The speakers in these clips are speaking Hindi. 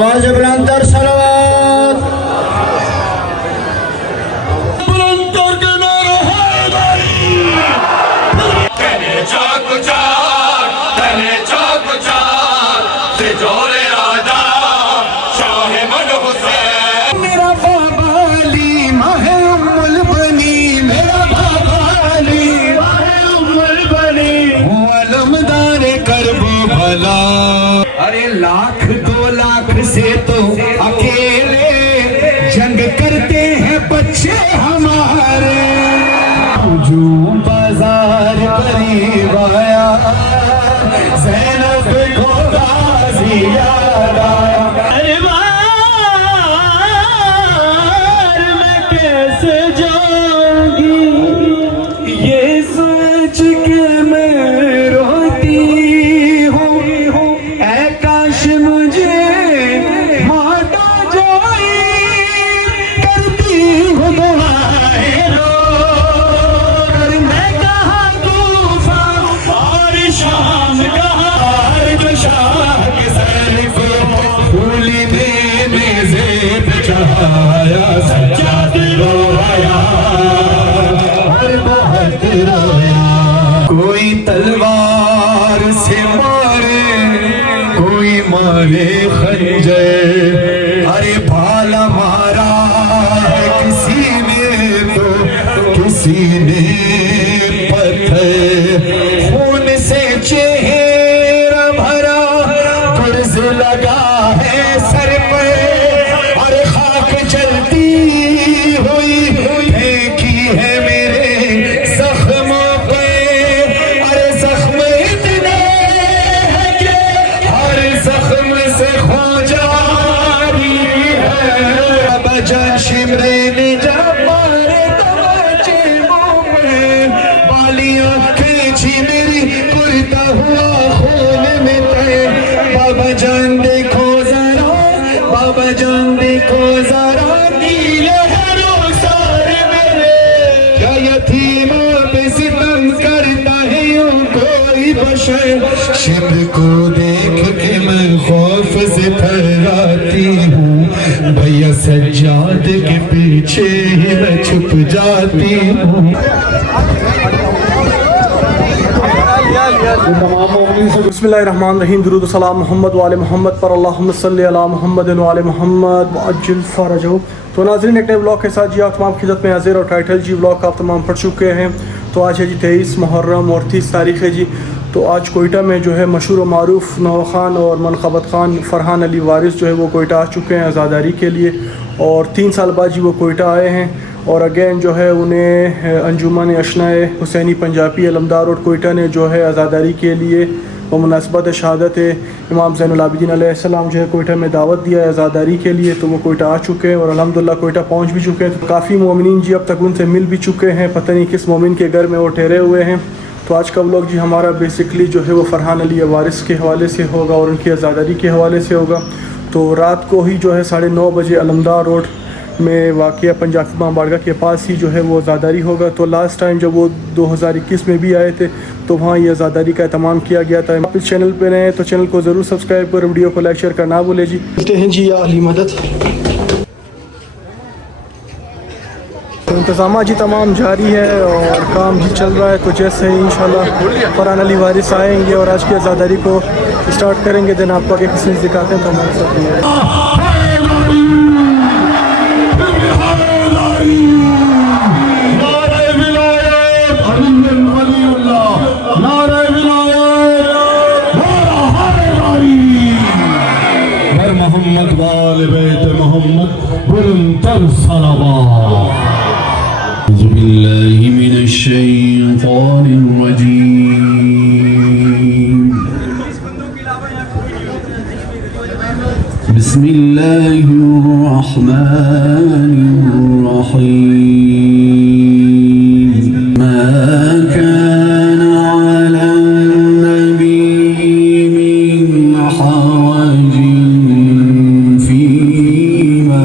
बुलंदर सलावत बुलंदर के नारे हैदरी चाक से जोरे राजा शाह मद हुसैन मेरा बाबा अली माहे उम्मुल बनी मेरा बाबा अली माहे उम्मुल बनी हूँ अलमदार करबो भला। अरे लाख 2 लाख से तो अकेले जंग करते हैं बच्चे हमारे। जो बाजार करीब आया ज़ैनब को गाज़ी याद आया। अरे बार मैं कैसे जाऊंगी ये सोच के मैं रोती हूँ। ऐ काश मुझे माटा जाए करती हूँ दुआएं रो कर मैं कहाँ तूफान और शाम कहाँ जो शाह के सर को फूली में ज़ेब चढ़ाया सज्जाद रोया और बहुत रोया। कोई तलवार से मारे कोई मारे खंजर। अरे भाला मारा है किसी ने तो किसी ने पत्थर। खून से चेहरा भरा कर्ज लगा है सर पर और खाक चलती हुई फेंकी है मेरे जख्मों पे। अरे जख्म इतने हैं कि हर जख्म से खो जाती है। बजान शिमरे ने जब मारे तमाचे मुंह में बालियां खींची मेरी कुर्ता हुआ खून में तय। बाबा जान देखो जरा बाबा जान देखो जरा नीले हैं रुखसार मेरे। क्या यतीमों पे सितम करता है यूं कोई बशर। शिमर को देख के मैं खौफ से थर्राती हूँ भैया सज्जाद के पीछे ही मैं छुप जाती हूँ। बिस्मिल्लाहिर्रहमानिर्रहीम दुरूद सलाम मोहम्मद वाले मोहम्मद पर अल्लाहुम्मा सल्ली अला मोहम्मद वाले मोहम्मद वअज्जिल फरजहु। तो नाज़रीन एक नए ब्लॉग के साथ जी आप तमाम खिदमत में हाजिर और टाइटल जी ब्लॉग का आप तमाम पढ़ चुके हैं। तो आज है जी 23 मुहर्रम और 30 तारीख़ है जी। तो आज कोयटा में जो है मशहूर व मारूफ नवा ख़ान और मनक़बत ख़ान फ़रहान अली वारिस जो है वो कोयटा आ चुके हैं आज़ादारी के लिए और 3 साल बाद जी वो कोयटा आए हैं। और अगेन जो है उन्हें अंजुमन अशनाए हुसैनी पंजाबी अलमदार रोड कोयटा ने जो है आज़ादारी के लिए बमुनासबत शहादत इमाम ज़ैनुल आबिदीन अलैहिस्सलाम जो है कोयटा में दावत दिया है आज़ादारी के लिए। तो वो कोयटा आ चुके हैं और अल्हम्दुलिल्लाह कोयटा पहुंच भी चुके हैं। तो काफ़ी मोमिनीन जी अब तक उनसे मिल भी चुके हैं। पता नहीं किस मोमिन के घर में वो ठहरे हुए हैं। तो आज का व्लॉग जी हमारा बेसिकली जो है वो फ़रहान अली वारिस के हवाले से होगा और उनकी आज़ादारी के हवाले से होगा। तो रात को ही जो है 9:30 बजे अलमदार रोड में वाक़या पंजाबी इमाम बारगाह के पास ही जो है वो आज़ादारी होगा। तो लास्ट टाइम जब वो 2021 में भी आए थे तो वहाँ ये आज़ादारी का एहतमाम किया गया था। आप इस चैनल पर रहें तो चैनल को ज़रूर सब्सक्राइब करें, वीडियो को लाइक शेयर करना भूलें जी। मिलते हैं जी या अली मदद। तो इंतज़ाम जी तमाम जारी है और काम भी चल रहा है। तो जैसे ही इंशाल्लाह फ़रहान अली वारिस आएंगे और आज की आज़ादारी को स्टार्ट करेंगे देन आपको आगे किसी दिखाते हैं। तो हमारे साथ मोहम्मद वाले बैत मोहम्मद बुलंदर सलावत। बिस्मिल्लाहि मिनश शैतानिर रजीम। बिस्मिल्लाहिर रहमानिर रहीम। मा कान अला नबी मिन हरजिन फीमा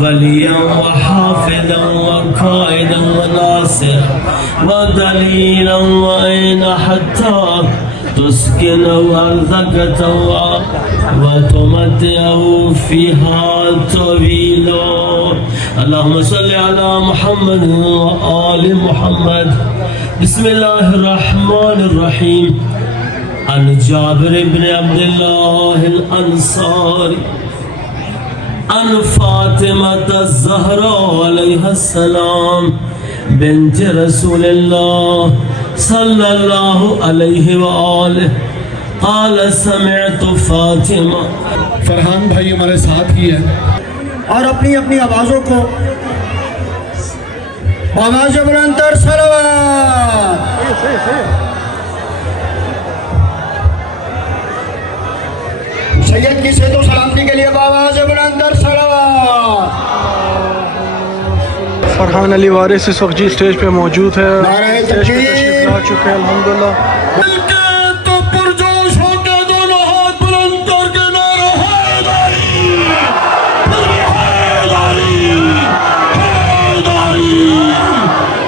वलिया व हाफिदा व कायदा व नासिर व दलीला व ऐना हत्ता तुस्किन अर्ज़क व तुमत्तिअहु फ़ीहा तवीला। अल्लाहुम्मा सल्लि अला मुहम्मद व आलि मुहम्मद। बिस्मिल्लाहिर रहमानिर रहीम। अन जाबिर इब्न अब्दुल्लाह अल अंसारी अन फातिमा ज़हरा अलैहा सलाम बिन्त रसूलिल्लाह सल्लल्लाहु अलैहि व आलिहि क़ाल समिअतु फातिमा। फरहान भाई हमारे साथ ही हैं और अपनी अपनी आवाज़ों को आवाज़ बुलंदतर सलावत। सैयद की सेहत सलामती के लिए आवाज़ बुलंदतर सलावत। फरहान अली वारिस इस वक्त जी स्टेज पे मौजूद है, स्टेज पे तशरीफ ला चुके हैं अल्हम्दुलिल्लाह। तो पुरजोश होकर दोनों हाथ बुलंद करके नारा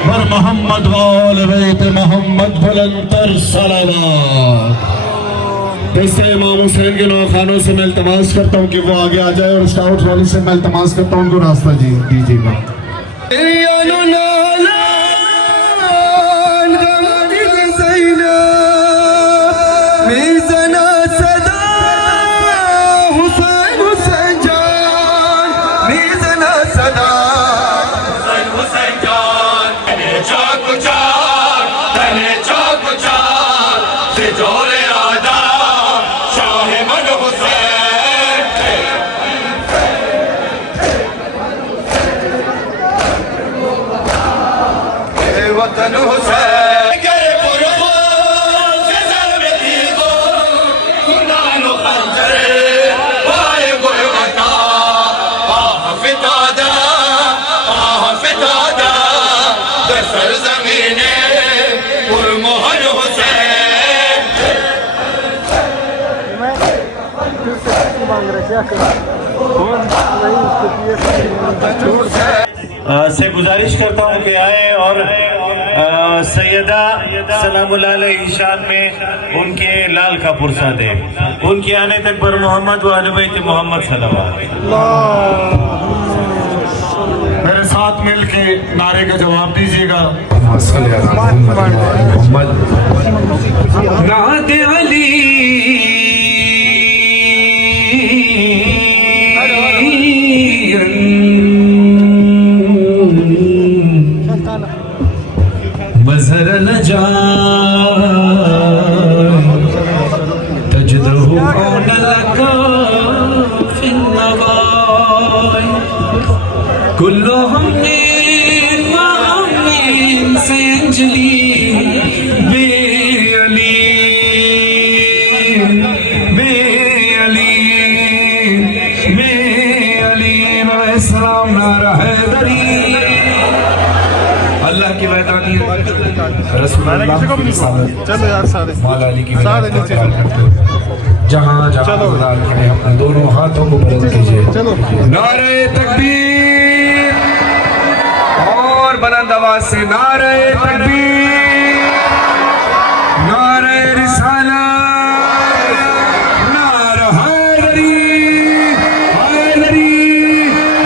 पर मोहम्मद वाले बैत मोहम्मद बुलंदतर सलावत। इससे इमाम हुसैन के नौखानों से मैं इल्तमास करता हूँ कि वो आगे आ जाए और स्काउट वाली से मैं इल्तमास करता हूँ उनको रास्ता दीजिएगा। से गुजारिश करता हूँ कि आए और सैयदा सलामुल्लाह अलैहि ईशान में उनके लाल का पुरसा दे। उनके आने तक पर मोहम्मद व अहले बैत मोहम्मद सल्लल्लाहु अलैहि वसल्लम। मेरे साथ मिलके नारे का जवाब दीजिएगा। नात अली मज़हर नजा तजदहु कौन लका फिन्नवाई कुल्लुहुम मिन मअमिन संजली बे अली बे अली बे अली सलाम नारा हैदरी। अल्लाह की मैदानी जहाँ अपने दोनों हाथों को बुलंद कीजिए। नारे तकबीर और बुलंद आवाज से नारे तकबीर, नारे रिसालत, नारा हैदरी हैदरी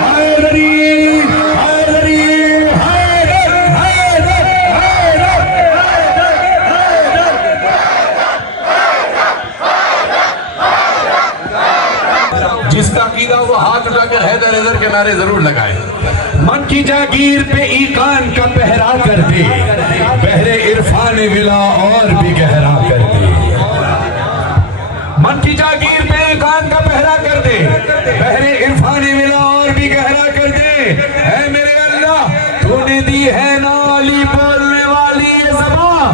हैदरी हैदरी जिसका अकीदा वो हाथ उठाकर हैदर हैदर के नारे जरूर लगाए। मन की जागीर पे ईकान का पहरा कर दे, पहरे इरफान विला और भी गहरा कर दे। मन की जागीर पे ईकान का पहरा कर दे, पहरे इरफान विला और भी गहरा कर दे। है मेरे अल्लाह तूने दी है ना अली बोलने वाली ये ज़बान,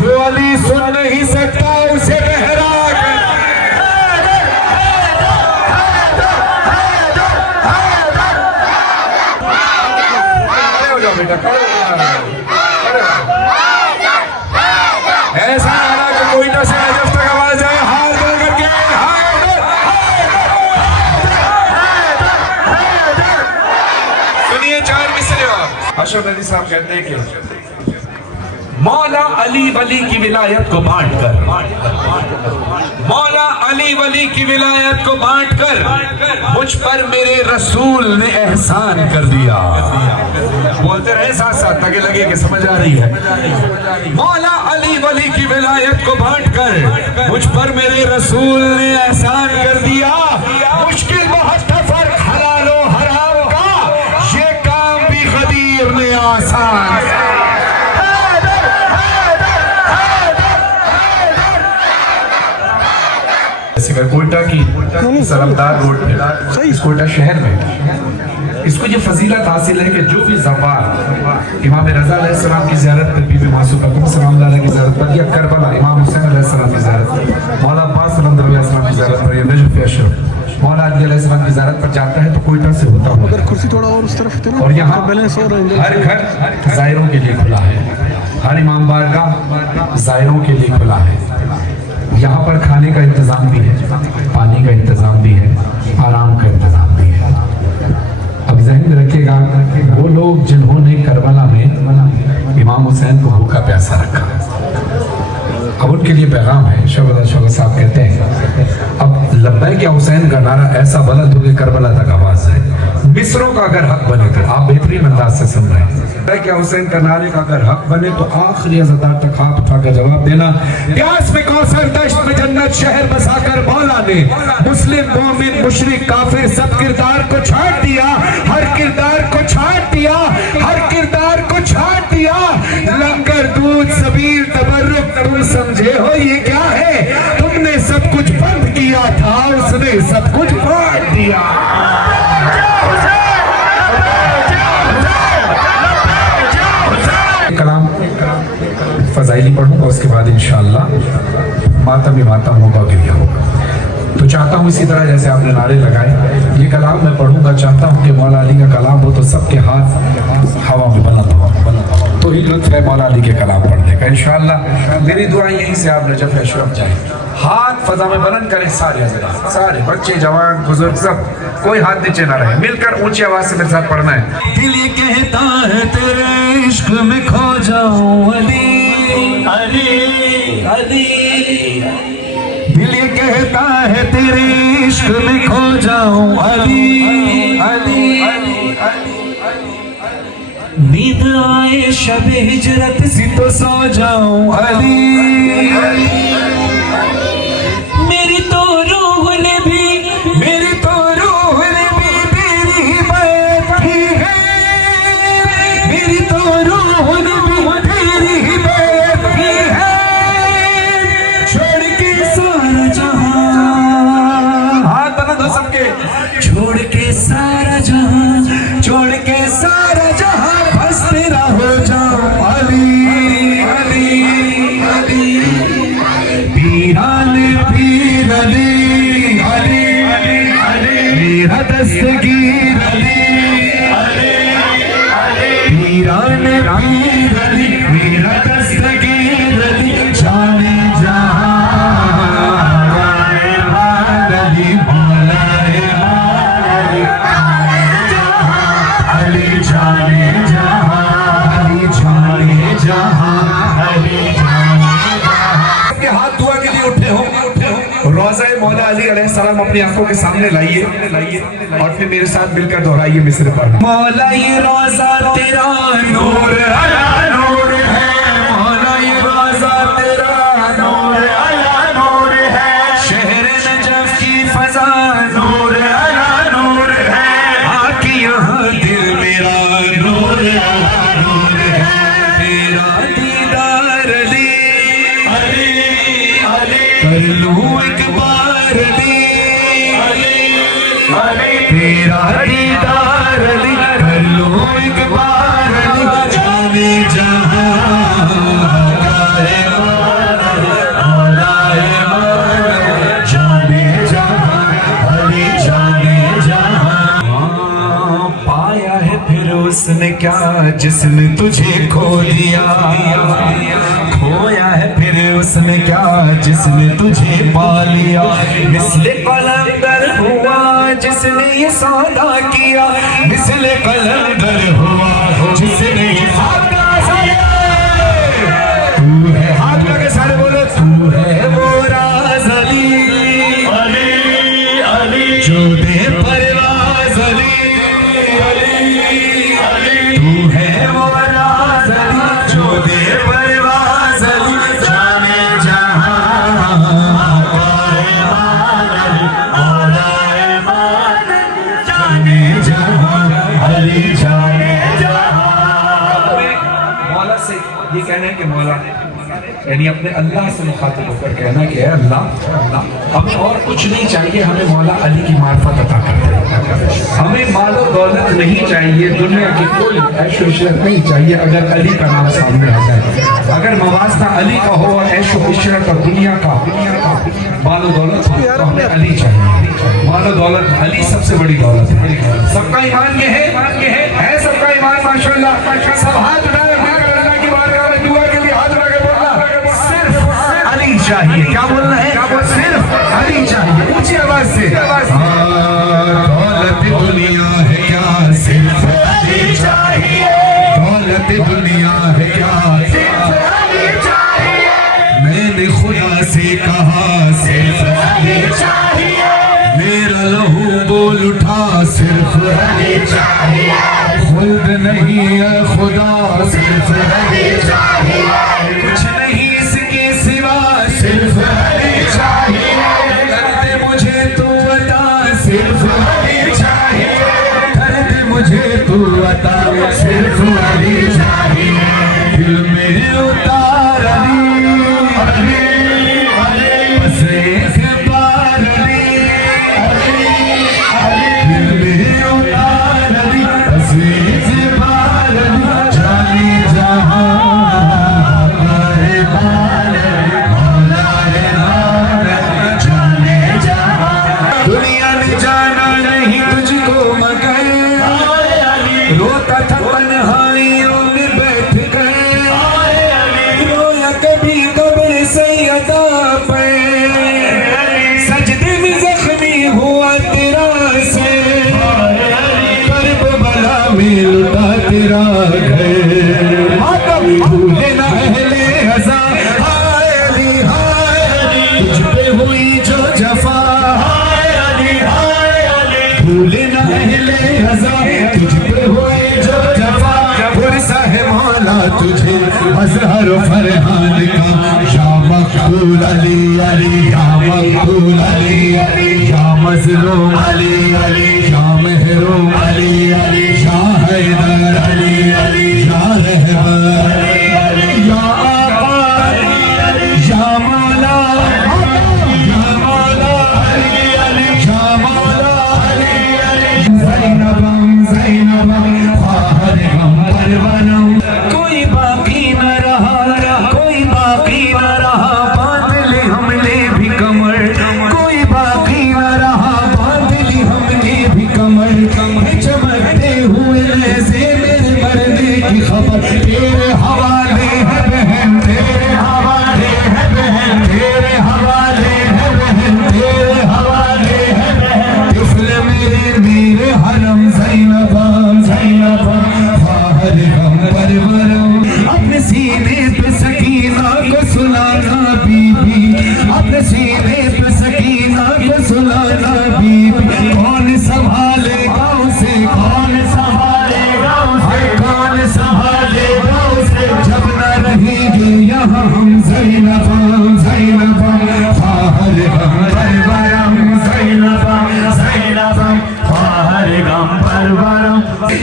जो अली सुन नहीं सकता उसे गहरा कर। ऐसा नारा कि कोई ना से नजफ तक आवाज आए, हाथ जोड़ करके अशरफ अली साहब कहते हैं कि मौला अली वली की विलायत को बांटकर, मौला अली वली की विलायत को बांटकर मुझ पर मेरे रसूल ने एहसान कर दिया। बोलते रहे साथ साथ ताकि लगे कि समझ आ रही है। मौला अली वली की विलायत को बांटकर मुझ पर मेरे रसूल ने एहसान कर दिया। मुश्किल बहुत था फर्क हलाल और हराम का, ये काम भी खदीर ने आसान किया। कोयटा की सरमदार रोड पे, इस कोयटा शहर में इसको ये फजीलत हासिल है कि जो भी ज़फ़ार इमाम रज़ा अलैहिस्सलाम की ज़ियारत पर, बीबी मासूम सलाम की ज़ियारत पर, या करबला इमाम हुसैन अलैहिस्सलाम की ज़ियारत पर, मौला अब्बास अलैहिस्सलाम की ज़ियारत पर, या नजफ़ अशरफ मौला अली अलैहिस्सलाम की ज़ियारत पर जाता है तो कोयटा से होता है। अगर कुर्सी थोड़ा और उस तरफ और यहाँ बैलेंस हो रहा है। हर घर ज़ायरों के लिए खुला है, हर इमाम बारगाह ज़ायरों के लिए खुला है। यहाँ पर खाने का इंतज़ाम भी है, पानी का इंतज़ाम भी है, आराम का इंतज़ाम भी है। अब ज़हन में रखिएगा, वो लोग जिन्होंने करबला में इमाम हुसैन को भूखा प्यासा रखा, अब उनके लिए पैगाम है। शोहर साहब कहते हैं, अब लब्बैक या हुसैन का नारा ऐसा बुलंद हो कि करबला तक आवाज़ है। मिस्रों का अगर हक बने तो आप बेहतरीन अंदाज से सुन रहे हैं, क्या हुसैन का नारे का अगर हक बने तो आखिरी अज़दार तक हाथ उठाकर जवाब देना। प्यास में कौसर, दश्त में जन्नत, शहर बसाकर मौला ने मुस्लिम मोमिन मुशरिक काफिर सब किरदार को छाट दिया, हर किरदार को छाट दिया, हर किरदार को छाट दिया। लंगर दूध सबील तबर्रुक तुम समझे हो ये क्या है? तुमने सब कुछ बंद किया था, उसने सब कुछ बांट दिया। कलाम फजाइली पढ़ूंगा, उसके बाद इंशाअल्लाह मातम ही मातम होगा, गिरिया होगा। तो चाहता हूँ इसी तरह जैसे आपने नारे लगाए, ये कलाम मैं पढ़ूंगा, चाहता हूँ कि मौला अली का कलाम हो तो सबके हाथ हवा में बुलंद हो, तो ही लुत्फ है मौला अली के कलाम पढ़ने का। इंशाअल्लाह मेरी दुआ यहीं से आप नजफ़ अशरफ जाए, हाथ फजा में बुलंद करें, सारे बच्चे जवान बुजुर्ग सब, कोई हाथ नीचे ना रहे, मिलकर ऊंची आवाज से मेरे साथ पढ़ना है। दिल ये कहता है तेरे इश्क में खो जाऊं अली अली अली, दिल ये कहता है तेरे इश्क में खो जाऊं अली अली अली। नींद आए शब हिजरत सी तो सो जाऊं अली अली। मेरी तो रूह ने भी, मेरी तो रूह ने भी तेरी ही बैठी है, मेरी तो रूह ने भी तेरी ही बैठी है। छोड़ के सारा जहां, हाथ बना दो सबके, छोड़ के सारा जहां, छोड़ के सारा जहां, बस तेरा हो जाऊं अली अली अली। पीरान पीर अली अली अली, मेरा दस्तगीर अली अली, पीरान पीर अली, मेरा दस्तगीर अली। जाने जहां अली मौलाए अली, जाने जहां अली, जाने जहां अली, के हाथ दुआ के लिए उठे हो, रोज़ा मौला अली अलैहिस्सलाम अपनी आंखों के सामने लाइए और फिर मेरे साथ मिलकर दोहराइए मिस्र पर। मौला ये रोज़ा तेरा नूर अला नूर है, मौला ये रोज़ा तेरा नूर अला नूर है, शहर नजफ की फजा नूर अला नूर है, आके यहाँ दिल मेरा नूर अला नूर है, तेरा दीदार अली अली अली, कर लूं एक बार अली अली, तेरा दीदार अली, कर लूं एक बार अली। जाने जहां मौलाए मौला, जाने जहां अली, जाने जहां। पाया है फिर उसने क्या जिसने तुझे खो दिया, खोया है फिर उसने क्या जिसने तुझे पा लिया। मिसले कलंदर हुआ जिसने ये सौदा किया, मिसले कलंदर हुआ जिसने आपका तू है, हाथ लगे सारे बोलो, तू है वो राज अली, अली अली जो दे परवाज अली, अली अली तू है वो राज अली, जो दे परवाज अली, जाने जहां जाने जहां अली जाने जहां। मौला से ये कहना है कि मौला, यानी अपने अल्लाह से मुखातिब होकर कहना कि है अल्लाह, हमें और कुछ नहीं चाहिए, हमें मौला अली की मार्फत अता कर दे। हमें मालो दौलत नहीं चाहिए, दुनिया की कोई ऐशो इशरत नहीं चाहिए, अगर अली का नाम सामने आ जाए। अगर मवास्ता अली का हो और ऐशो इशरत और दुनिया का मालो दौलत हो तो हमें अली चाहिए। मालो दौलत अली सबसे बड़ी दौलत है। सबका ईमान ये है सबका ईमान माशाल्लाह। सब हाथ उठाए अल्लाह की बारगाह में दुआ के लिए हाथ उठा के बोलना सिर्फ अली चाहिए। क्या बोलना है? सिर्फ अली चाहिए, ऊंची आवाज से। दौलत दुनिया है क्या, सिर्फ अली चाहिए। दौलत दुनिया है क्या, सिर्फ अली चाहिए। मैंने खुदा से कहा सिर्फ अली चाहिए। मेरा लहू बोल उठा सिर्फ अली चाहिए। खुद नहीं है खुदा सिर्फ अली चाहिए। कुछ नहीं इसके सिवा सिर्फ अली चाहिए। कर दे मुझे तू अता सिर्फ अली चाहिए। कर दे मुझे तू अता सिर्फ अली चाहिए। दिल में उतार अली, बस एक बार अली, दिल में उतार अली, बस एक बार अली, जाने जहां दुनिया ने जाना नहीं तुझको मगर, रोता था तन्हाइयों में बैठ कर, रोया कभी कब्र सैयदा पे, सजदे में जख्मी हुआ तेरा से, करबला में लुटा तेरा घर। भूले ना अहले हज़ा, हाय अली तुझ पे हुई जो जफा, भूले ना अहले हज़ा तुझ पे हुई जो जफा। पुरसा है मौला तुझे मज़हर फरहान का, या मक़बूल अली अली, या मक़बूल अली अली, या मज़लूम अली अली, या महरूम अली अली, या हैदर अली अली, या रहबर अली अली, या आका अली अली, या मौला, या मौला अली अली, या मौला अली अली। ज़ैनबम ज़ैनबम ख़्वाहर गम परवरम, कोई बाकी न रहा, कोई बाकी न रहा, बांध ले हमने भी कमर, कोई बाकी न रहा, बांध ली हमने भी कमर। चमकते हुए ऐसे मेरे मरने की खबर, तेरे हवाले है बहन, तेरे हवाले है बहन, तेरे हवाले है बहन, तेरे हवाले है बहन। तिफ़्ल मेरे हरम ज़ैनबम ज़ैनबम ख़्वाहर गम परवरम, अपने सीने पे सकीना को सुलाना बीबी, अपने सीने पे सकीना को सुलाना बीबी। कौन संभालेगा उसे, कौन संभालेगा उसे, कौन संभालेगा उसे, जब न रहेंगे यहाँ हम। ज़ैनबम ज़ैनबम ख़्वाहर गम परवरम, ज़ैनबम ज़ैनबम ख़्वाहर गम परवरम।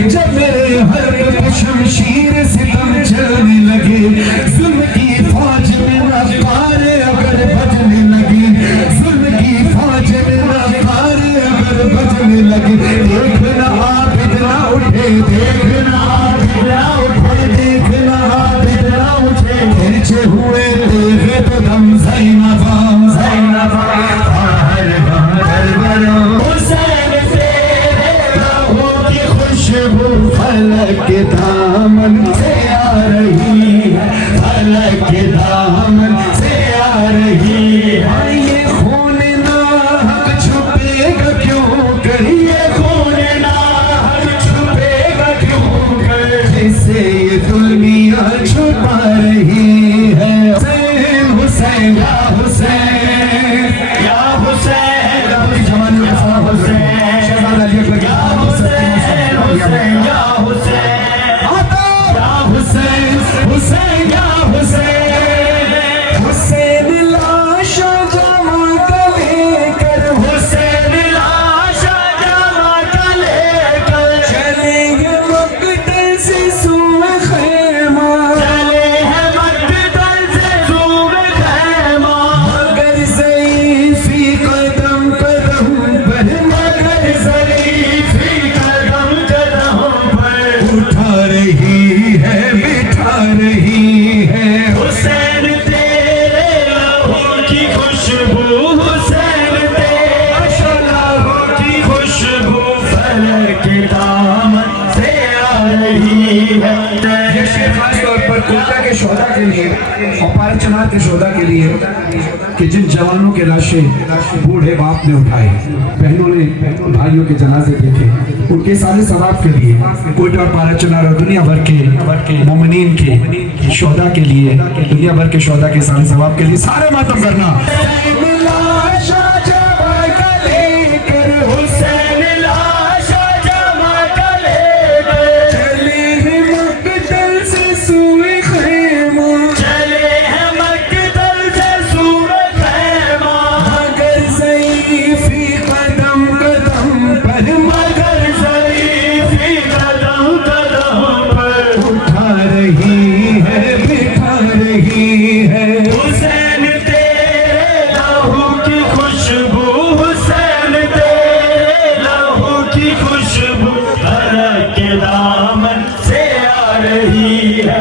जब मेरे हर पे शमशीर सितम चलने लगे, जुल्म की फौज में नगार अगर बजने लगी, जुल्म की फौज में नगार अगर बजने लगी। देखना आबिद ना उठे, देखना आबिद ना उठे, देखना आबिद ना उठे, तिरछे हुए देखे तो दम। ज़ैनबम ज़ैनबम ख़्वाहर गम परवरम, हुसैन तेरे बाहों की खुशबू फलक के दामन से आ रही है, फलक के दामन से आ रही है। ये खून नाहक छुपेगा क्यों कर, ये खून नाहक छुपेगा क्यों कर, से ये दुनिया छुपा रही है। हुसैन हुसैन या हुसैन या हुसैन जवानों के साथ हुसैन शहजाद अली अकबर या हुसैन हुसैन या हुसैन या हुसैन हुसैन या हुसैन हुसैन लाशा जमा कर लेकर हुसैन लाशा जमा कर लेकर चलेंगे मक्तल से सूए खैमा चले हैं मक्तल से सूए खैमा मगर ज़ईफ़ी कदम कदम पर मगर ज़ईफ़ी कदम कदम पर उठा रही है बिठा रही है। हुसैन तेरे लहू की खुशबू हुसैन तेरे लहू की खुशबू फलक के दामन से आ रही है। ये शेर खास तौर पर कोटा के शोधा के लिए और पारचनार के शोधा के लिए कि जिन जवानों के लाशें बूढ़े बाप ने उठाए, बहनों ने भाइयों के जनाजे देखे, उनके सारे सवाब के लिए कोटा और पारचनार और दुनिया भर के मोमिनीन के शोधा के लिए, दुनिया भर के शोधा के सारे सवाब के लिए सारे मातम करना। लाशा जमा कर लेकर हुसैन लाशा जमा कर लेकर चले हैं मक्तल से सूए खैमा चले हैं मक्तल से सूए खैमा मगर ज़ईफ़ी कदम कदम पर मगर ज़ईफ़ी कदम कदम पर उठा रही है बिठा रही है। हुसैन तेरे लहू की खुशबू हुसैन तेरे लहू की खुशबू फलक के दामन से आ रही है।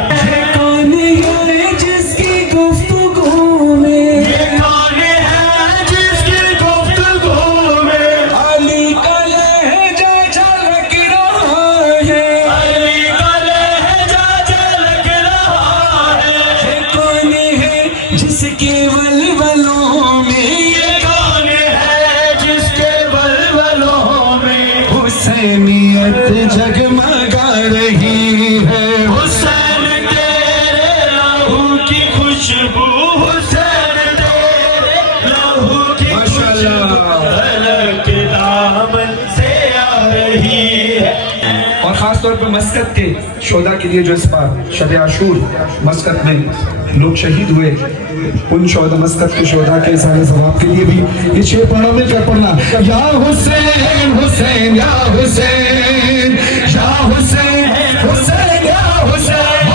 कौन है जिसकी गुफ्तगू में ये कौन है जिसकी गुफ्तगू में अली का लहजा झलक रहा है। अली का लहजा झलक रहा है। कौन है जिसके वलवलों में ये कौन है जिसके बलबलों में हुसैनियत जगमगा रही है। हुसैन तेरे लहू की खुशबू हुसैन तेरे लहू की खुशबू फलक के दामन से आ रही है। और खास तौर पर मस्कत के शोधा के लिए जो इस बार शब आशूर मस्कत में लोग शहीद हुए, उन शोधा मस्कत के शोधा के सारे सवाब के लिए भी ये शेर पढ़ा मिलकर पढ़ना। या हुसैन हुसैन या हुसैन या हुसैन हुसैन या हुसैन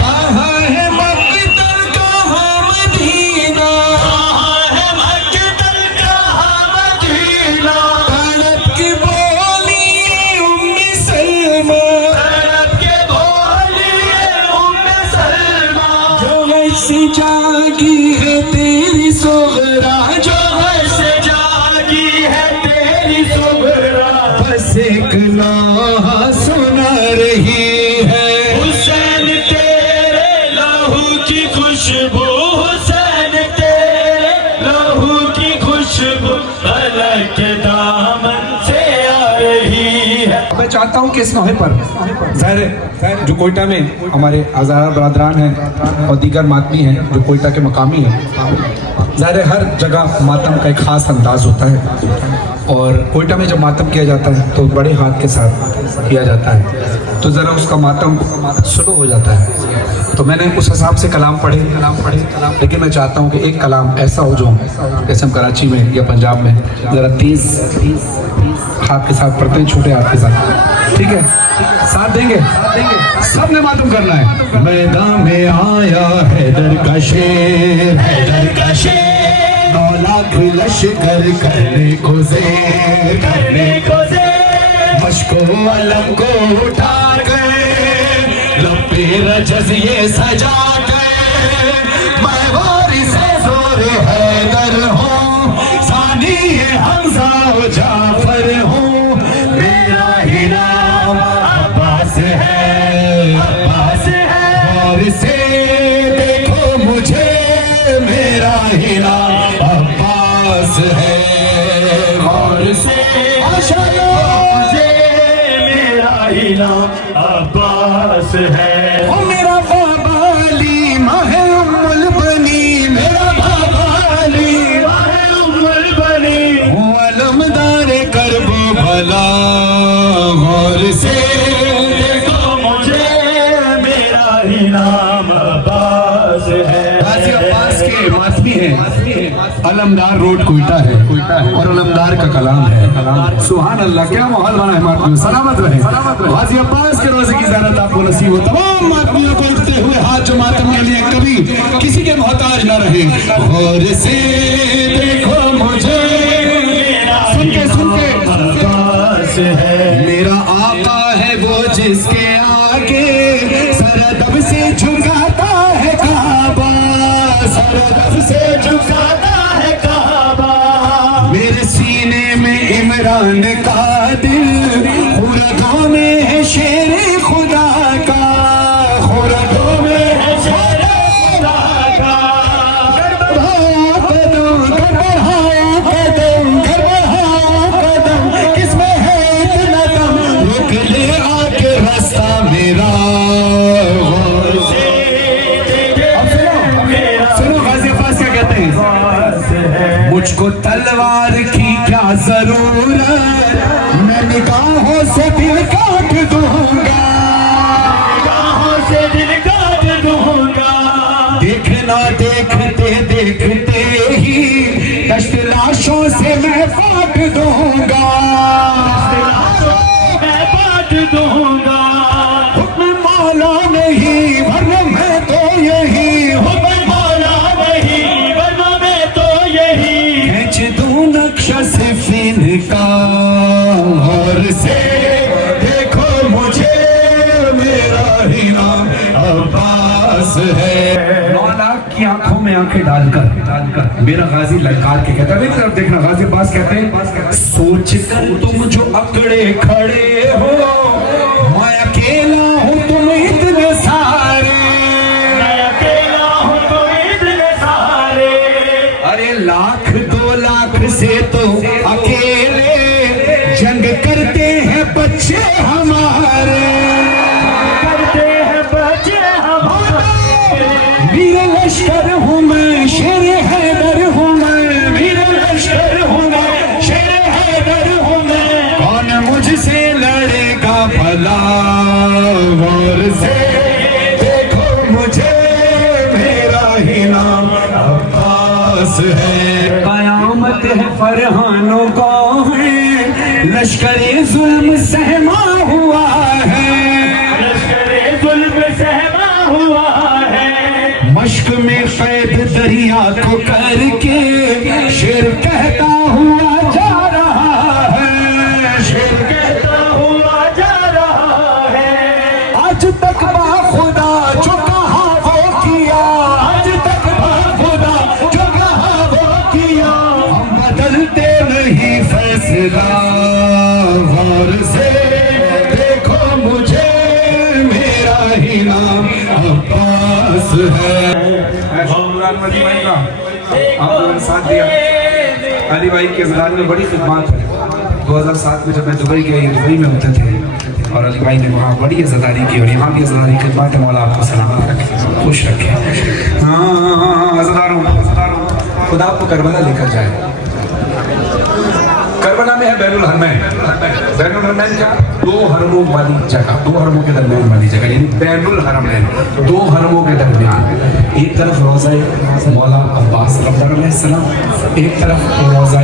कहाँ है मक्तल कहाँ मदीना कहाँ है मक्तल कहाँ मदीना तड़प की बोली उम्मी सलमा तड़प के बोलिए उम्मे सलमा जो ऐसी जागी है तेरी सोगरा जो से जागी है तेरी सुभरा बस एक लौहा सुना रही है। हुसैन तेरे लहू की खुशबू हुसैन तेरे लहू की खुशबू फलक के दामन से आ रही है। मैं चाहता हूं कि इस मौके पर ज़ाहिर जो कोयटा में हमारे आज़ाद बरादरान हैं और दीगर मातमी हैं जो कोयटा के मकामी हैं, ज़ाहिर हर जगह मातम का एक ख़ास अंदाज होता है और कोयटा में जब मातम किया जाता है तो बड़े हाथ के साथ किया जाता है, तो ज़रा उसका मातम स्लो हो जाता है। तो मैंने उस हिसाब से कलाम पढ़े, लेकिन मैं चाहता हूँ कि एक कलाम ऐसा हो जो जैसे हम कराची में या पंजाब में ज़रा तेज़ हाथ के साथ पढ़ते हैं, छोटे हाथ के साथ, ठीक है? साथ देंगे, सब ने मातम करना है। मैदान में आया हैदर का शेर, हैदर का शेर 9 लाख लश्कर करने को ज़ेर, करने को ज़ेर मशको अलम को उठा कर लपे रजज़ ये सजा कर मैं वारिसे ज़ोर हैदर हूँ, सानी हमज़ा व जाफर हूँ, मेरा ही नाम अब्बास है, अब्बास है। और से देखो मुझे मेरा ही नाम अब्बास है, और से मुझे मेरा ही नाम अब्बास है। ओ मेरा बाबा अली माहे उम्मुल बनी, मेरा बाबा अली माहे उम्मुल बनी, वो अलमदार करबो भला गौर से देखो मुझे मेरा ही नाम अब्बास है। गाजी अब्बास के मातमी है, अलमदार रोड कोयटा है और अलमदार का कलाम है। सुभान अल्लाह, क्या माहौल बना है मातमी में। सलामत रहे। गाजी अब्बास के रोजे की ज़ियारत आपको नसीब हो। तमाम मातमियों को उठते हुए हाथ जो मातम के लिए कभी किसी के मोहताज न रहे। गौर से देखो मुझे, सुन के अब्बास है। मेरा आका है वो जिसके आगे सरदब से झुकाता है काबा, सरदब से झुकाता है काबा। मेरे सीने में इमरान का दिल, खुरदों में है शेर खुदा का, खुरदों में है शेर खुदा का। घर बढ़ाओ कदम, घर बढ़ाओ कदम, घर बढ़ाओ कदम, किसमें है इतना दम, रोक ले आके रास्ता मेरा। सुनो गाजी अब्बास क्या कहते हैं। मुझको तलवार की क्या जरूरत, मैं निगाहों से दिल काट दूंगा, निगाहों से दिल काट दूंगा। देखना देखते देखते ही दश्त लाशों से मैं फाट दूंगा, मैं बांट दूंगा। हुक्म मौला नहीं वरना मैं तो यही, हुक्म मौला नहीं वरना मैं तो यही। खींच दूं नक्शा सिफिन का, और से देखो मुझे मेरा ही नाम अब्बास है। मौला की आंखों में आंखें डालकर मेरा गाजी ललकार के कहता है, मेरी तरफ देखना। गाजी अब्बास कहते हैं, सोच कर तुम जो अकड़े खड़े हो, मैं अकेला हूँ तुम इतने सारे, मैं अकेला हूँ तुम इतने सारे। अरे लाख 2 लाख से तो अकेले जंग करते हैं बच्चे हमारे, करते हैं बच्चे हमारे। वीर लश्कर हूँ मैं, शेर हैदर हूँ मैं, वीर लश्कर हूँ मैं, शेर हैदर हूँ मैं। कौन मुझसे लड़ेगा भला, गौर से देखो मुझे मेरा ही नाम अब्बास है। कयामत है फरहानों को है, लश्करे जुल्म सहमा हुआ है, लश्करे जुल्म सहमा हुआ है। मश्क में कैद दरिया को करके शेर कहता हुआ जा रहा है, शेर कहता हुआ जा रहा है। आज तक बाखुदा जो कहा वो किया, आज तक बाखुदा जो कहा वो किया। हम बदलते नहीं फैसला, गौर से देखो मुझे मेरा ही नाम अब्बास है। अली भाई का आपने साथ दिया। अली भाई के ज़िंदगी में बड़ी खिदमत है। 2007 में जब मैं दुबई गया, दुबई में होते थे और अली भाई ने वहाँ बड़ी इज़्ज़तदारी की और यहाँ भी इज़्ज़तदारी की खिदमत है। मौला आपको सलामत रखे, खुश रखे। हाँ इज़्ज़तदार खुदा आपको करबला लेकर जाए। करबला में है बैरुल हरमैन। बैरुल हरमैन क्या? 2 हरमों वाली जगह, 2 हरमों के दरमियान वाली जगह, यानी बैरुल हरमैन, 2 हरमों के दरमियान। एक तरफ रोज़ा मौला अब्बास अलैहिस्सलाम, एक तरफ रोज़ा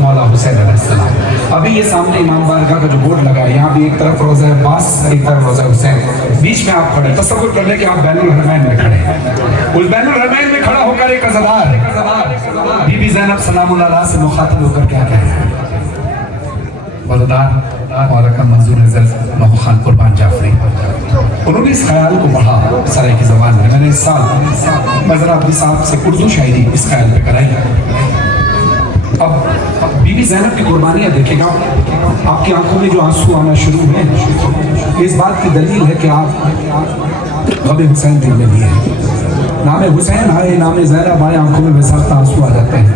मौला हुसैन अलैहिस्सलाम। अभी ये सामने इमाम बारगाह का जो बोर्ड लगा है, यहाँ भी एक तरफ रोज़ा अब्बास, एक तरफ रोज़ा हुसैन, बीच में आप खड़े। तसव्वुर कर लें कि आप बैरुल हरमैन में खड़े हैं। उस बैरुल हरमैन में खड़ा होकर एक अज़ादार बीबी ज़ैनब सलामुल्लाह अलैहा से मुखातिब होकर क्या कह रहे हैं? वलदार और रकम मंजूर नजर महबूब खान कुर्बान जाफरी, उन्होंने इस ख्याल को पढ़ा सराय की ज़बान में। मैंने इस साल मज़रा अब्दी साहब से उर्दू शायरी इस ख्याल पे कराई। अब बीबी ज़ैनब की कुर्बानियाँ देखेगा, आपकी आंखों में जो आंसू आना शुरू हुए, इस बात की दलील है कि आप गम हुसैन दिल में भी है। नाम हुसैन आए, नाम ज़ैनब आए, आंखों में बेसाख्ता आंसू आ जाते हैं।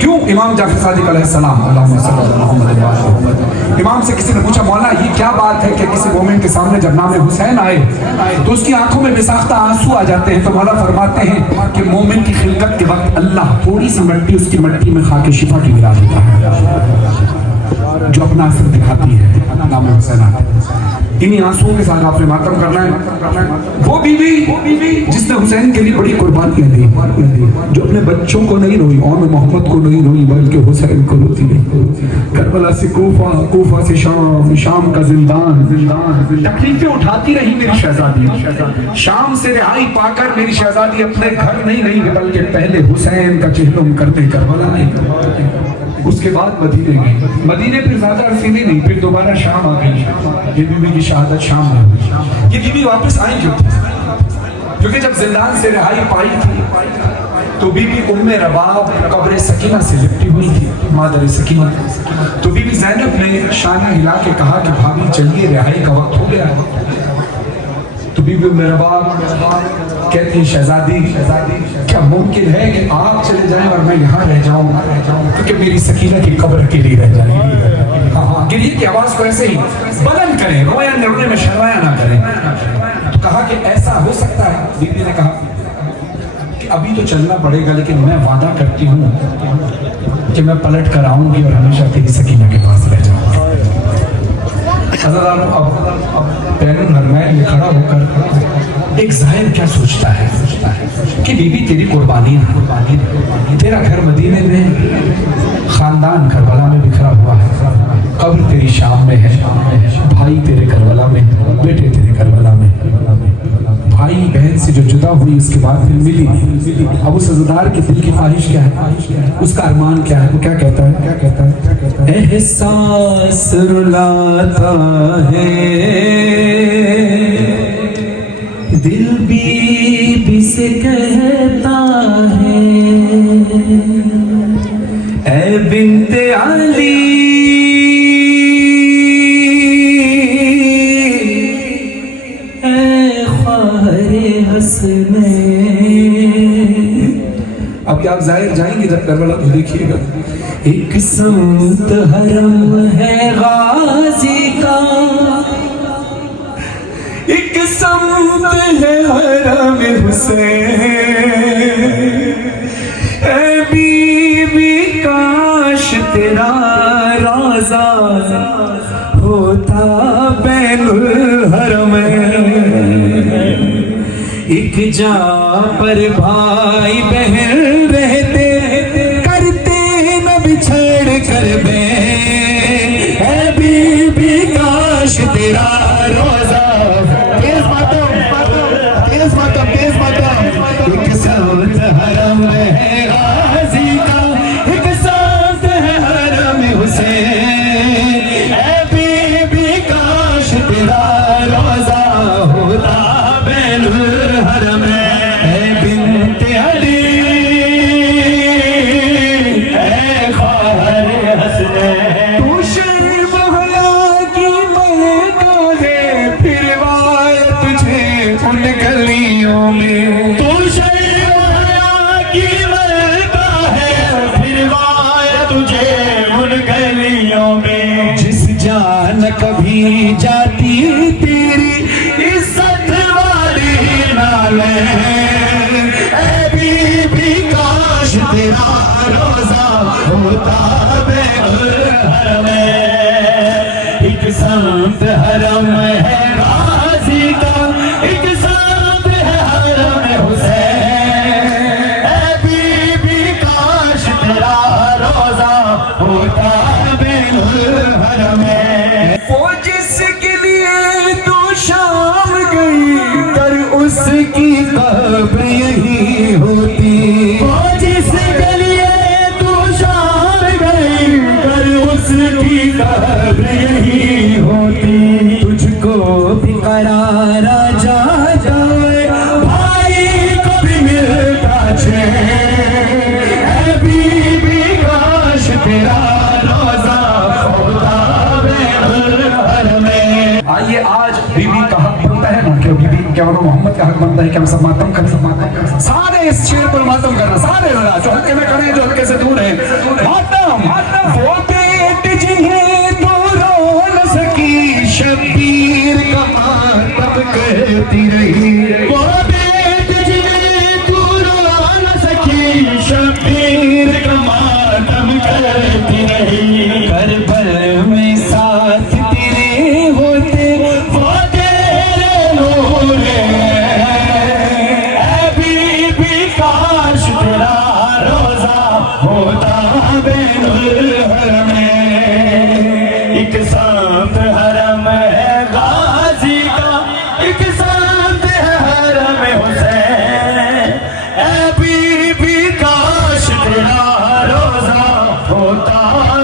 क्यों? इमाम जाफर सादिक अलैहिस्सलाम, अल्लाहुम्मा सल्ली अला मुहम्मद व आले मुहम्मद। इमाम से किसी ने पूछा, मौला ये क्या बात है कि किसी मोमिन के सामने जब नाम हुसैन आए तो उसकी आंखों में बेसाख्ता आंसू आ जाते हैं? तो मौला फरमाते हैं कि मोमिन की खिलकत के वक्त अल्लाह थोड़ी सी मट्टी उसकी मट्टी में खाके शिफा की गिरा देता है, जो अपना असर दिखाती है नाम हुसैन आता है। इन्हीं आंसुओं के साथ आपने मातम करना है। वो बीवी जिसने हुसैन के लिए बड़ी कुर्बानियां दी, जो अपने बच्चों को नहीं रोई और मोहम्मद को नहीं रोई बल्कि हुसैन को रोती रही। करबला से कूफा, कूफा से शाम, शाम का जिंदान, तकलीफें उठाती रही मेरी शहजादी। शाम से रिहाई पाकर मेरी शहजादी अपने घर नहीं गई बल्कि पहले हुसैन का चेहरा करते करबला नहीं। उसके बाद मदीने गई, मदीने फिर ज्यादा अरसे नहीं, फिर दोबारा शाम आ गई। ये बीबी की शहादत शाम में हुई। ये बीबी वापस आई क्यों थी? क्योंकि जब जिंदान से रिहाई पाई थी तो बीबी उम्मे रबाब कब्र सकीना से लिपटी हुई थी, मादर सकीना। तो बीबी ज़ैनब ने शान हिला के कहा कि भाभी चलिए, रिहाई का वक्त हो गया है। तो बीबी उम्मे रबाब कहती, शहजादी क्या मुमकिन है कि आप चले जाएं और मैं यहाँ रह जाऊँ, क्योंकि मेरी सकीना की कब्र के लिए रह जाएगी। हाँ, गिरिए की आवाज को ऐसे ही बुलंद करें, रोया रोने में शर्माया ना करें। तो कहा कि ऐसा हो सकता है। बीबी ने कहा कि अभी तो चलना पड़ेगा, लेकिन मैं वादा करती हूँ कि मैं पलट कर आऊंगी और हमेशा तेरी सकीना के पास रह जाऊंगी। अब बैनुल हरमैन में खड़ा होकर एक ज़ाहिर क्या सोचता है कि बीबी तेरी कुर्बानी है, तेरा घर मदीने में, खानदान करबला में बिखरा हुआ है, कब्र तेरी शाम में है, भाई तेरे करबला में, बेटे तेरे करबला में। भाई बहन से जो जुदा हुई उसके बाद फिर मिली। अब उस अज़दार के दिल की ख्वाहिश क्या है, उसका अरमान क्या है? वो क्या कहता है? एहसास रुलाता है दिल बीबी से कहता है, ऐ बिन्ते अली ऐ ख्वारे हसनैन। अभी आप जाहिर जाएंगे जब करबला तो देखिएगा, एक समत हरम है गाजी का, एक समत है हरम हुसैन। ऐ बीबी काश तेरा रोज़ा होता बैनुल हरम, एक जा पर भाई बहन रहते, करते न बिछड़ कर बे। ऐ बीबी काश तेरा रोज़ा, तेज मातम, तेज मातम। एक साथ हरम है गाजी का, एक साथ है हरम हुसैन। ऐ बीबी काश तेरा रोज़ा होता बैनुल हरम, ऐ बिन्ते अली ऐ ख्वारे हसनैन। तू शर्महला की महका है, फिर वाय तुझे उन गलियों में। तू शर्महला की महका है, फिर वाय तुझे उन गलियों में। जिस जान कभी जाती तेरी इज्जत वाली नाले, ऐ बीबी काश तेरा रोज़ा होता बैनुल हरम। एक संत हरम है गाजी का, एक संत है हरम हुसैन। ऐ बीबी काश तेरा रोज़ा होता बैनुल हरम। वो जिसके लिए तू शाम गई, कर उसकी कब्र यही होती। वो जिसके लिए तू शाम गई, कर उसकी कब्र यही होती। तुझको भी करारा जाता है, भाई को भी मिलता चैन। ऐ बीबी काश तेरा रोज़ा होता बैनुल हरम। आइए आज बीबी का हक बनता है ना, कि बीबी क्या मोहम्मद का हक बनता है कि हम सब मातम करें, सब मातम करें, सारे इस शेर पर मातम करना, सारे जो हल्के में खड़े हैं, जो हल्के से दूर है, मातम। वो बेट जिन्हें तो रो न सकी शबीर का मातम कहती रही, वो बेट जिन्हें तो रो न सकी शबीर का मातम कहती रही, करबल में साथ तेरे होते वो तेरे नूर है, बीबी काश तेरा रोजा होता बेनुल हरम में, एक साथ हरम है गाजी का, एक साथ है हरम हुसैन, बीबी काश तेरा रोजा होता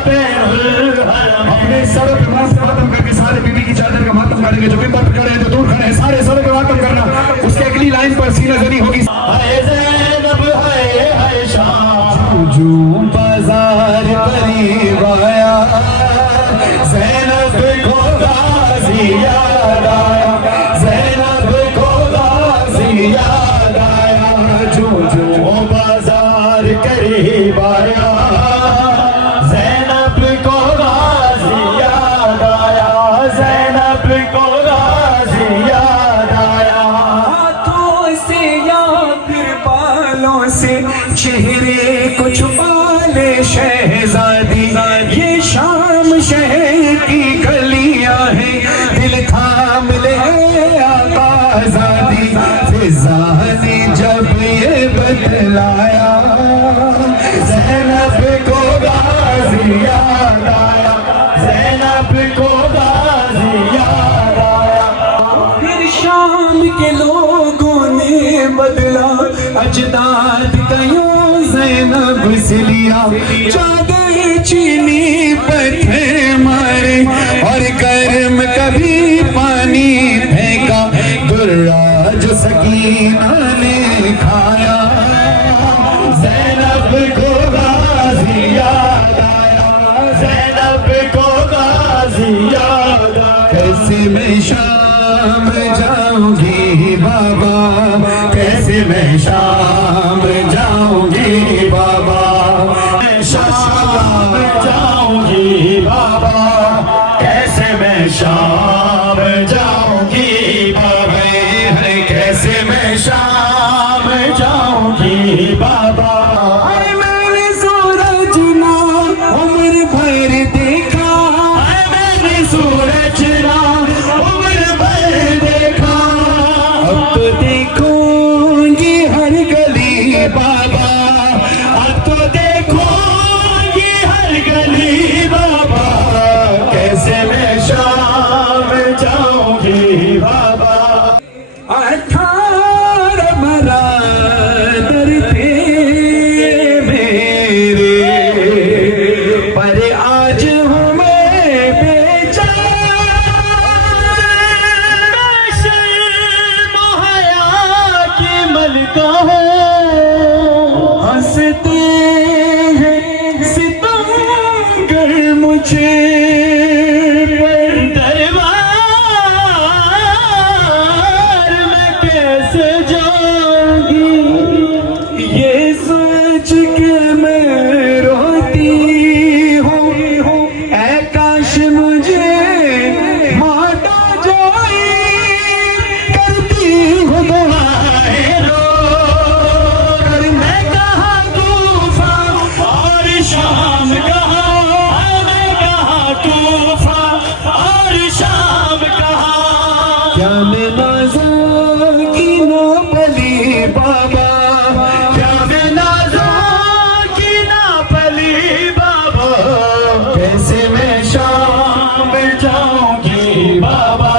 बेनुल हरम। अपने सर पे मातम करके सारे बीबी की चादर का मातम करेंगे, जो मिंबर पे खड़े हैं, जो दूर खड़े हैं, सारे सर पे मातम करना। उसके अगली लाइन पर सीना जनी होगी, हाय ज़ैनब हाय शाम, जो बाजार करीब आया, ज़ैनब को गाज़ी याद आया, ज़ैनब को गाज़ी याद आया, जो बाजार करीब आया, ज़ैनब को गाज़ी याद आया, ज़ैनब को गाज़ी याद आया, हाथों से या फिर बालों से चेहरे को छुपा ले शहजादी, ये शाम शहर की गलियां हैं, दिल थाम ले आज़ादी, फिज़ा ने जब ये बतलाया, ज़ैनब को गाज़ी याद आया, ज़ैनब को गाज़ी याद आया। फिर शाम के लोगों ने बदला अजदाद का यूं ज़ैनब से लिया, चादर चीनी पत्थर मारे और गर्म कभी पानी फेंका, दुर्रा जो सकीना ने खाया, ज़ैनब को गाज़ी याद आया, ज़ैनब को गाज़ी याद आया। कैसे मैं शाम जाऊंगी बाबा, कैसे मैं शाम जाऊंगी बाबा, मैं शाम जाऊंगी बाबा, कैसे मैं शाम जाऊंगी बाबा, कैसे मैं शाम जाऊंगी बाबा। मैंने सूरज ना उम्र भर देखा, मैंने सूरज ना उम्र भर देखा, अब तो देखूंगी हर गली बाबा, अब तो देखूंगी हर गली बाबा, कैसे मैं शाम जाऊंगी बाबा। 18 बरादर थे मेरे, पर आज हूँ मैं बेचारा, मोहया की मलका हूँ, हंसते हैं सितमगर मुझे पर, दरबार में कैसे जाऊंगी, ये सोच के मैं रोती हूँ, ऐ काश मुझे माता जाए, करती हूँ दुआएं रो कर, मैं कहाँ तूफान और शाम कहाँ, मैं कहाँ तूफान और शाम कहाँ, क्या मैं नाज़ों की ना पली बाबा, क्या मैं नाज़ों की ना पली बाबा, कैसे मैं शाम जाऊंगी बाबा,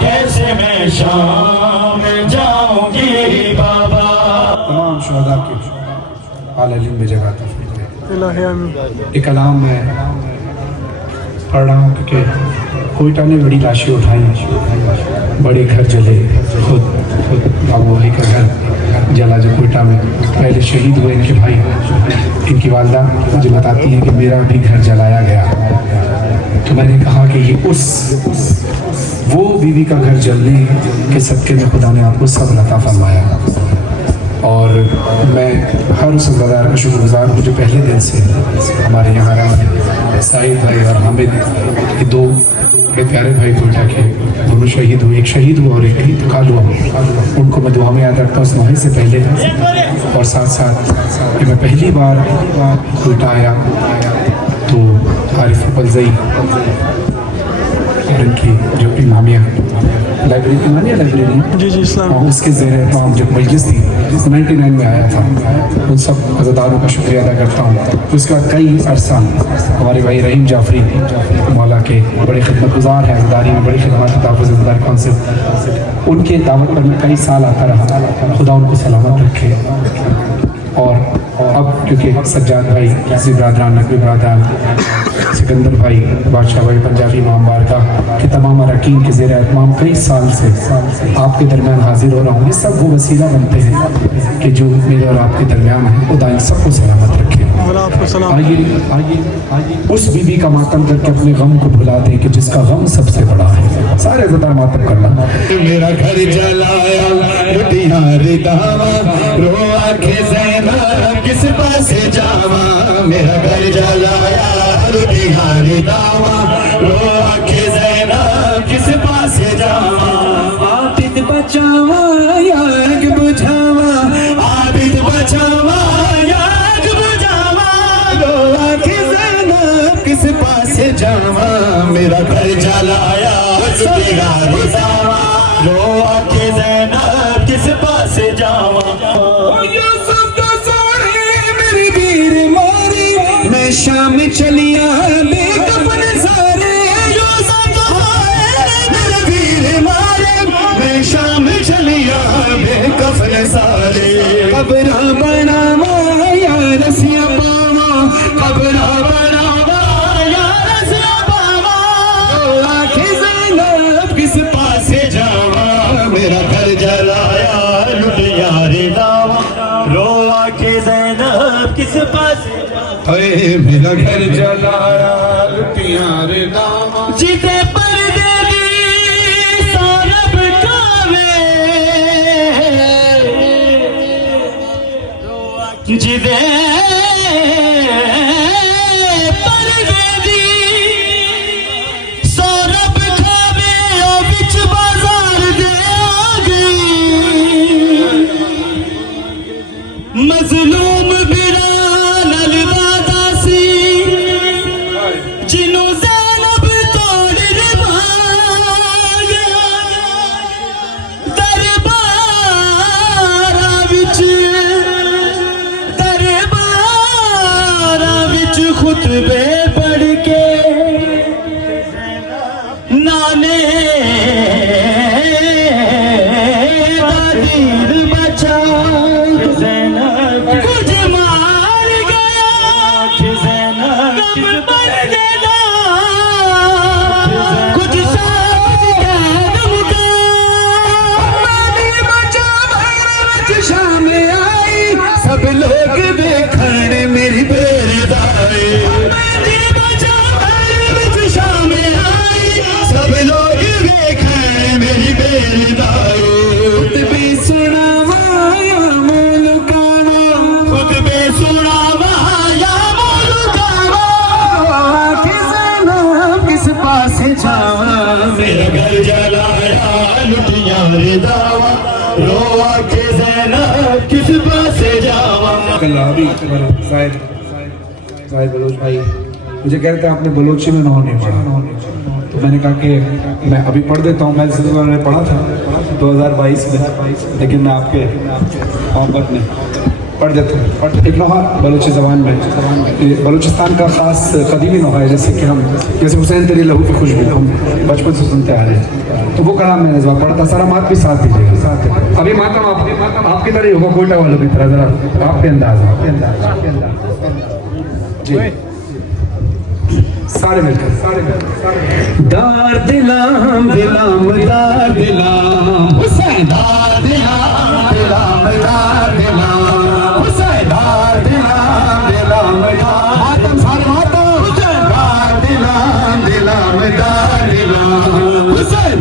कैसे मैं शाम जाऊंगी बाबा। तमाम शुहदा के आला इल्म में जगह था। इलाही आमीन। एक कलाम में पढ़ रहा हूँ कि कोयटा ने बड़ी लाशें उठाई, बड़े घर जले, खुद बाबू भाई का घर जला जो कोयटा में पहले शहीद हुए इनके भाई। इनकी वालदा मुझे बताती है कि मेरा भी घर जलाया गया। तो मैंने कहा कि ये उस वो बीवी का घर जलने के सदके में खुदा ने आपको सब्र अता फरमाया। और मैं हर उस अज़ादार का शुक्रगुज़ार हूँ जो पहले दिन से हमारे यहाँ रहे। साहिद भाई और हामिद, ये दो बड़े प्यारे भाई कोयटा के, दोनों शहीद हुए, एक शहीद हुआ और एक इंतकाल हुआ। उनको मैं दुआ में याद रखता हूँ इस मौके से पहले। और साथ साथ मैं पहली बार कोयटा आया तो आरिफ पलजई और इनकी जो इमामिया लाइब्रेरी की मानिए लाइब्रेरी जी इस्लाम उसके ज़ेर इमाम जब मजलिस थी 99 में आया था, उन सब अज़ादारों का शुक्रिया अदा करता हूँ। उसके बाद कई अरसा हमारे भाई रहीम जाफरी मौला के बड़े खिदमतगुज़ार हैं, अज़ादारी में बड़ी खिदमत तहफ़्फ़ुज़ अज़ादार काउंसिल, उनके दावत पर मैं कई साल आता रहा। खुदा उनको सलामत रखे। और अब क्योंकि सज्जाद भाई, किसी बरादरान, नकवी बरादरान, सिकंदर भाई, बादशाह भाई, पंजाबी इमाम बारगाह के तमाम अरकान के ज़ेर एहतमाम कई साल से आपके दरमियान हाजिर हो रहा हूँ। ये सब वो वसीला बनते हैं कि जो मेरे और आपके दरमियान है, खुदा इन सबको सलामत रखे। आइए उस बीबी का मातम करके अपने गम को भुला दें कि जिसका गम सबसे बड़ा है। सारे ज़्यादा मातम करना। मेरा घर जलाया लुटिया रिदावा, रो आंखें ज़ैनब किस पासे जावा। मेरा घर जलाया लुटिया रिदावा, रो आंखें ज़ैनब किस पासे जावा। आबिद बचावा याग बुझावा, आबिद बचावा याग बुझावा, रो आंखें ज़ैनब किस पासे जावा। मेरा घर जलाया लुटिया रिदावा, रो आंखें ज़ैनब किस पासे जावा। मेरी वीर मारी मैं शाम चलिया बेकफन सारे, मेरे वीर मारे मैं शाम चलिया बेकफन सारे। कब्रा बनावा या रसिया पावा, कब्रा बनावा या रसिया पावा, आंखें ज़ैनब किस पासे जावा। मेरा घर जलाया लुटिया रिदावा, रो आंखें ज़ैनब किस पासे। अरे मेरा घर जलाया लुटिया रिदावा, जीते पर्दे दी सौरभ कावे, जीते पर्दे दी सौरभ खावे, ओ बिच बाजार दे आ गई। मजलूम बिरान अलवादा सी, जिन्हों ज़ैनब तोड़ निभाया। दरबारा विच खुतबे पढ़ के नाने दीन बचा। कुछ मार गया गम बन गया, कुछ गम बचा। शाम आई सब लोग देखण मेरी बेरदाई, शाम आई सब लोग देखण मेरी बेरदाई। खुतबे सुनावा या मुल्कावा, खुतबे सुनावा या मुल्कावा, आंखें ज़ैनब किस पासे जावा। मेरा घर जलाया लुटिया रिदावा, रो आंखें ज़ैनब किस पासे जावा। जाहिद बलोच भाई मुझे कह रहे थे आपने बलोची में नौ नहीं पढ़ा, तो मैंने कहा कि मैं अभी पढ़ देता हूँ। मैंने पढ़ा था 2022 में, लेकिन मैं आपके मोहब्बत में पढ़ देता हूँ। एक नोहा बलोची ज़बान में, बलूचिस्तान का ख़ास कदीमी नोहा है, जैसे कि हम जैसे हुसैन तेरी लहू की खुशबू हम बचपन से सुनते आ रहे हैं, तो वो कलाम मैंने जब पढ़ा था। सारा मात भी साथ दीजिएगा। अभी मातम आपकी तरह ही होगा, कोयटा वालों की तरह, जरा आपके अंदाज जी सारे मिलकर। दार दिलाम दिलाम दार दिलाम हुसैन, दार दिलाम दिलाम दार दिलाम हुसैन, दार दिलाम दिलाम मातम सारे मातम हुसैन, दार दिलाम दिलाम दार दिलाम हुसैन।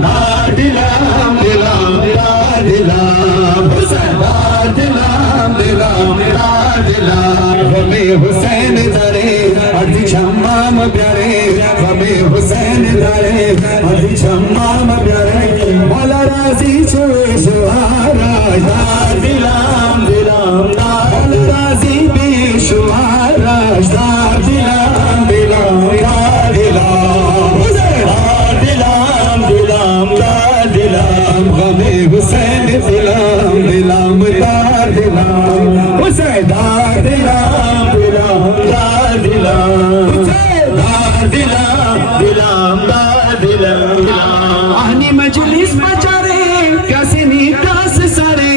गमे हुसैन दरे अर्ज छम्माम प्यारे गमे हुसैन दरे अर्ज छम्माम प्यारे मौला राजी शुहारा दिलाम दिलाम मौला राजी बेशुमार राजदार दिलाम दिलाम दिलाम दिलाम दिलाम गमे हुसैन दिलाम दिलाम दार दिलाम हुसैन दार दिलाम दिलाम दार दिलाम दार दिलाम दिलाम दार दिलाम आनी मजलिस बचारे कैसे नी प्यास सारे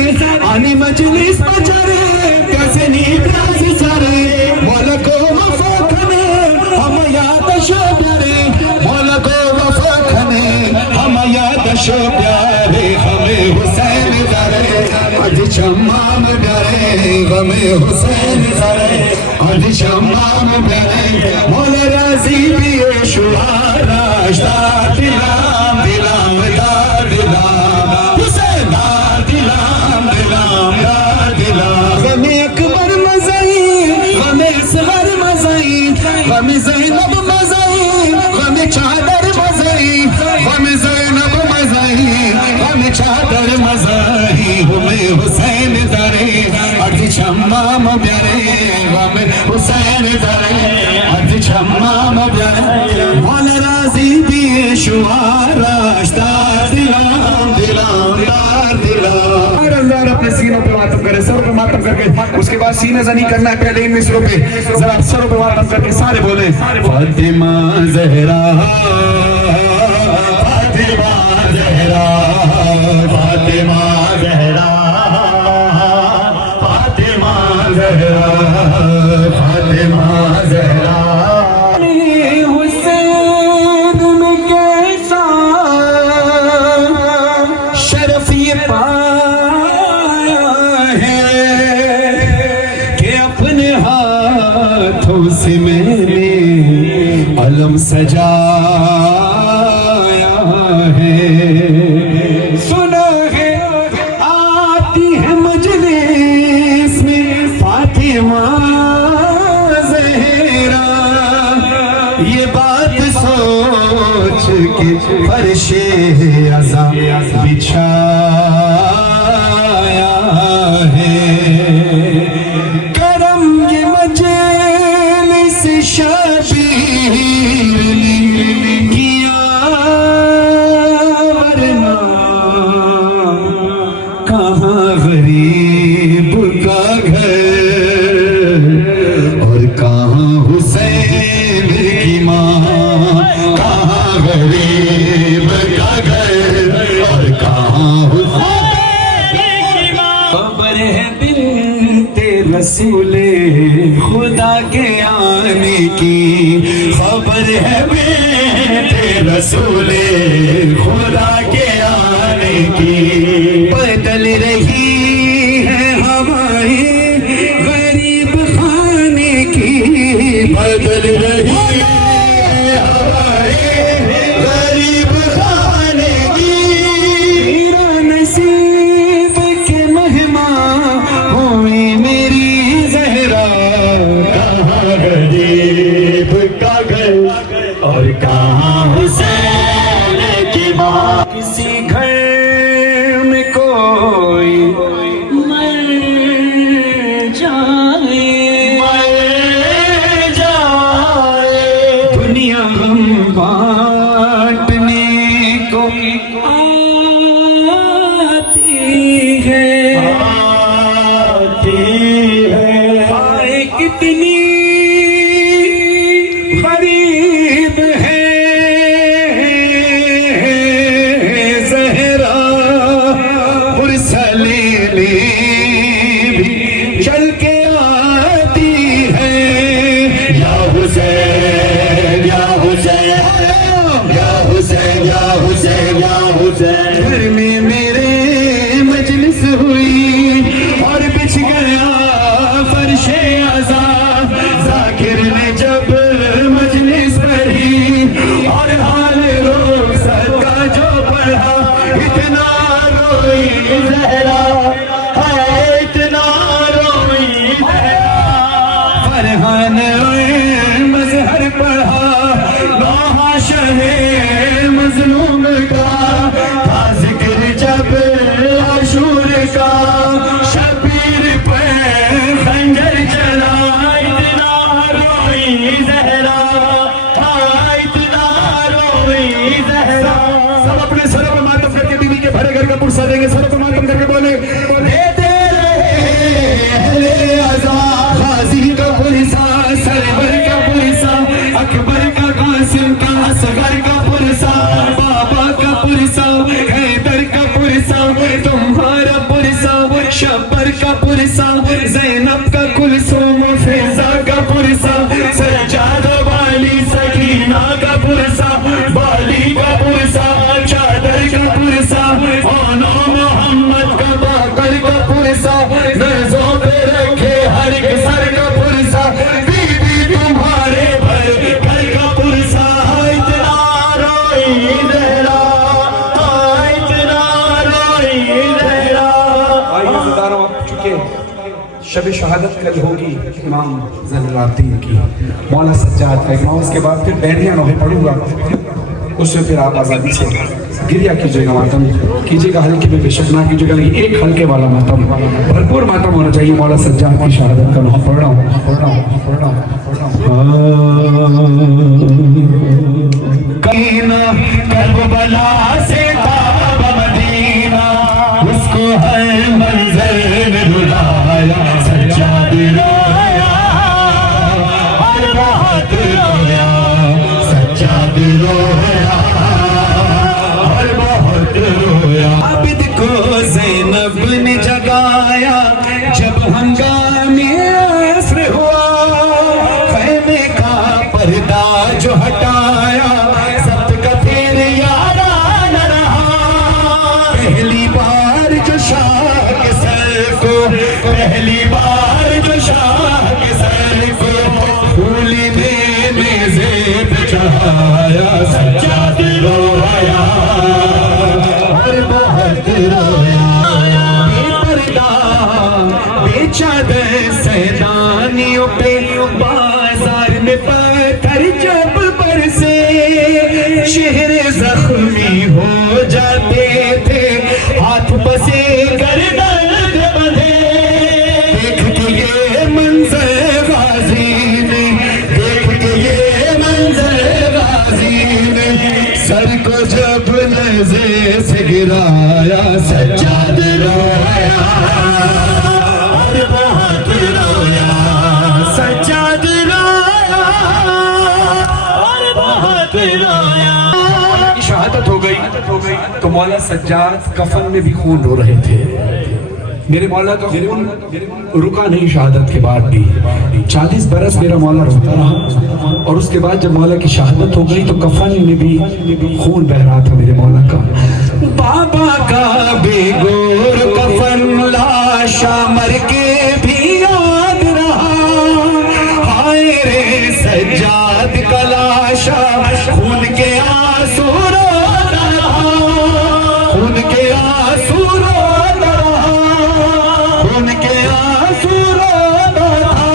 आनी मजलिस बचारे कैसे नी प्यास सारे मौला को वफा खने हम याद शो प्यारे मौला को वफा खने हम याद शो प्यारे हमें हुसैन दरे आज शम्माम प्यारे हमें हुसैन दरे आज शम्माम प्यारे मौला राजी भी शुहारा दिलाम दिलाम दार दिलाम हुसैन दार दिलाम दिलाम दार दिलाम गमे अकबर मज़ाई गमे असगर मज़ाई गमे ज़ैनब मज़ाई गमे चादर मज़ाई गमे ज़ैनब मज़ाई गमे चादर मज़ाई हमें हुसैन दरे अर्ज छम्माम प्यारे गमे हुसैन दरे अर्ज छम्माम प्यारे मौला राजी भी शुहारा दिलाम दिलाम दार दिलाम जरा अपने सीनों पे मातम करे सरों पे मातम करके उसके बाद सीने जनी करना है पहले इन मिसरों पे जरा सरों पे मातम करके सारे बोले फातिमा ज़हरा फातिमा ज़हरा फातिमा ज़हरा फातिमा ज़हरा फातिमा ज़हरा से मैंने अलम सजाया है सुना है आती है मजलिस में फातिमा ज़हरा ये बात सोच के फर्शे अज़ा बिछाया है रसूले खुदा के आने की खबर है बेटे रसूले खुदा के आने की बदल रही है हमारी गरीब खाने की बदल रही है हमारे गरीब खाने की मेरा नसीब के महिमा हुई मेरी गरीब का घर और कहाँ हुसैन की माँ किसी घर में कोई मर जाए दुनिया हम बांटने को आती है आए कितनी गरीब है ज़हरा मुरसले भी चल के आती है या हुसैन या हुसैन या हुसैन या हुसैन या हुसैन घर में मेरे मजलिस हुई और बिछ गया फर्शे अज़ा ज़ाकिर ने जब मजलिस पढ़ी और हाल रोग सर का जो पढ़ा इतना रोई ज़हरा है इतना रोई ज़हरा के शब शहादत कल होगी इमाम ज़ैनुल-आबिदीन की, मौला सज्जाद का इमाम, उसके बाद फिर बैरिया नोहे पढ़ूंगा, उससे फिर आप आज़ादी से गिरिया कीजिएगा, मातम कीजिएगा, हल्के में बेशक ना कीजिएगा, लेकिन एक हल्के वाला मातम, भरपूर मातम होना चाहिए। मौला सज्जाद की शहादत का नोहा पढ़ रहा हूँ। करबला से काबा मदीना, उसको हर मंज़र में रुलाया, सज्जाद रोया और बहुत रोया, सज्जाद रोया और बहुत रोया। आबिद को ज़ैनब ने जगाया जब हंगामे असर हुआ, ख़ैमे का पर्दा जो हटाया, सब्त का फिर यारा न रहा। पहली बार जो शाह के सर को, पहली बार जो शाह के सर को फूल में ज़ेब चढ़ाया, सज्जाद रोया और बहुत रोया। बेपर्दा बेचादर सैलानियों पे बाजार में पत्थर जब बरसे, शहर जख्मी हो जाते थे, हाथ बसे गर्दन बंधे। देख के ये मंजर गाजी ने, देख के ये मंजर गाजी ने, सर को जब नज़र से गिराया, सज्जाद रोया और बहुत रोया, सज्जाद रोया और बहुत रोया। शहादत हो गई तो मौला सज्जाद कफन में भी खून रो रहे थे। मेरे मौला का खून रुका नहीं शहादत के बाद भी। 40 बरस मेरा मौला रोता रहा, और उसके बाद जब मौला की शहादत हो गई तो कफन में भी खून बह रहा था मेरे मौला का। बाबा का बेगोर कफन लाशा मर के भी याद रहा, हाय रे सज्जाद का लाशा खून के आंसू रोता रहा, खून के आंसू रोता रहा, खून के आंसू रोता था,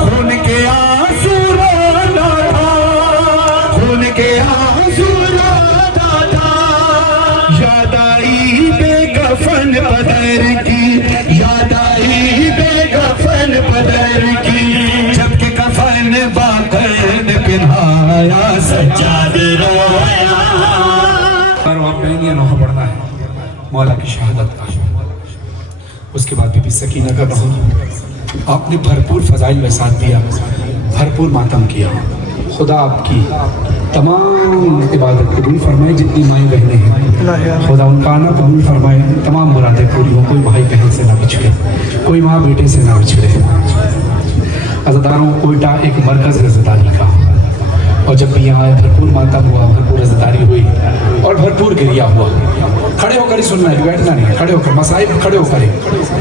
खून के आंसू रोता था, खून के आंसू रोता था। याद आई बेकफन बदर की, याद आई बेकफन बदर की, जबकि कफन बाकर पिन्हाया, सज्जाद रोया। और वहाँ बैनिया नोहा पढ़ना है मौला की शहादत का। उसके बाद बीबी सकीना का नोहा। आपने भरपूर फजाइल में साथ दिया, भरपूर मातम किया। खुदा आपकी तमाम इबादत कबूल फरमाए, जितनी माएँ बहनें हैं खुदा उनका आना कबूल फरमाए, तमाम मुरादें पूरी हो, कोई भाई बहन से ना बिछड़े, कोई माँ बेटे से ना बिछड़े। अज़ादारों कोयटा एक मरकज़ रज़दारी का, और जब भी यहाँ आए भरपूर मातम हुआ, भरपूर रज़दारी हुई और भरपूर गिरिया हुआ। खड़े होकर ही सुनना है, बैठना नहीं, खड़े होकर मसाइब खड़े होकर ही,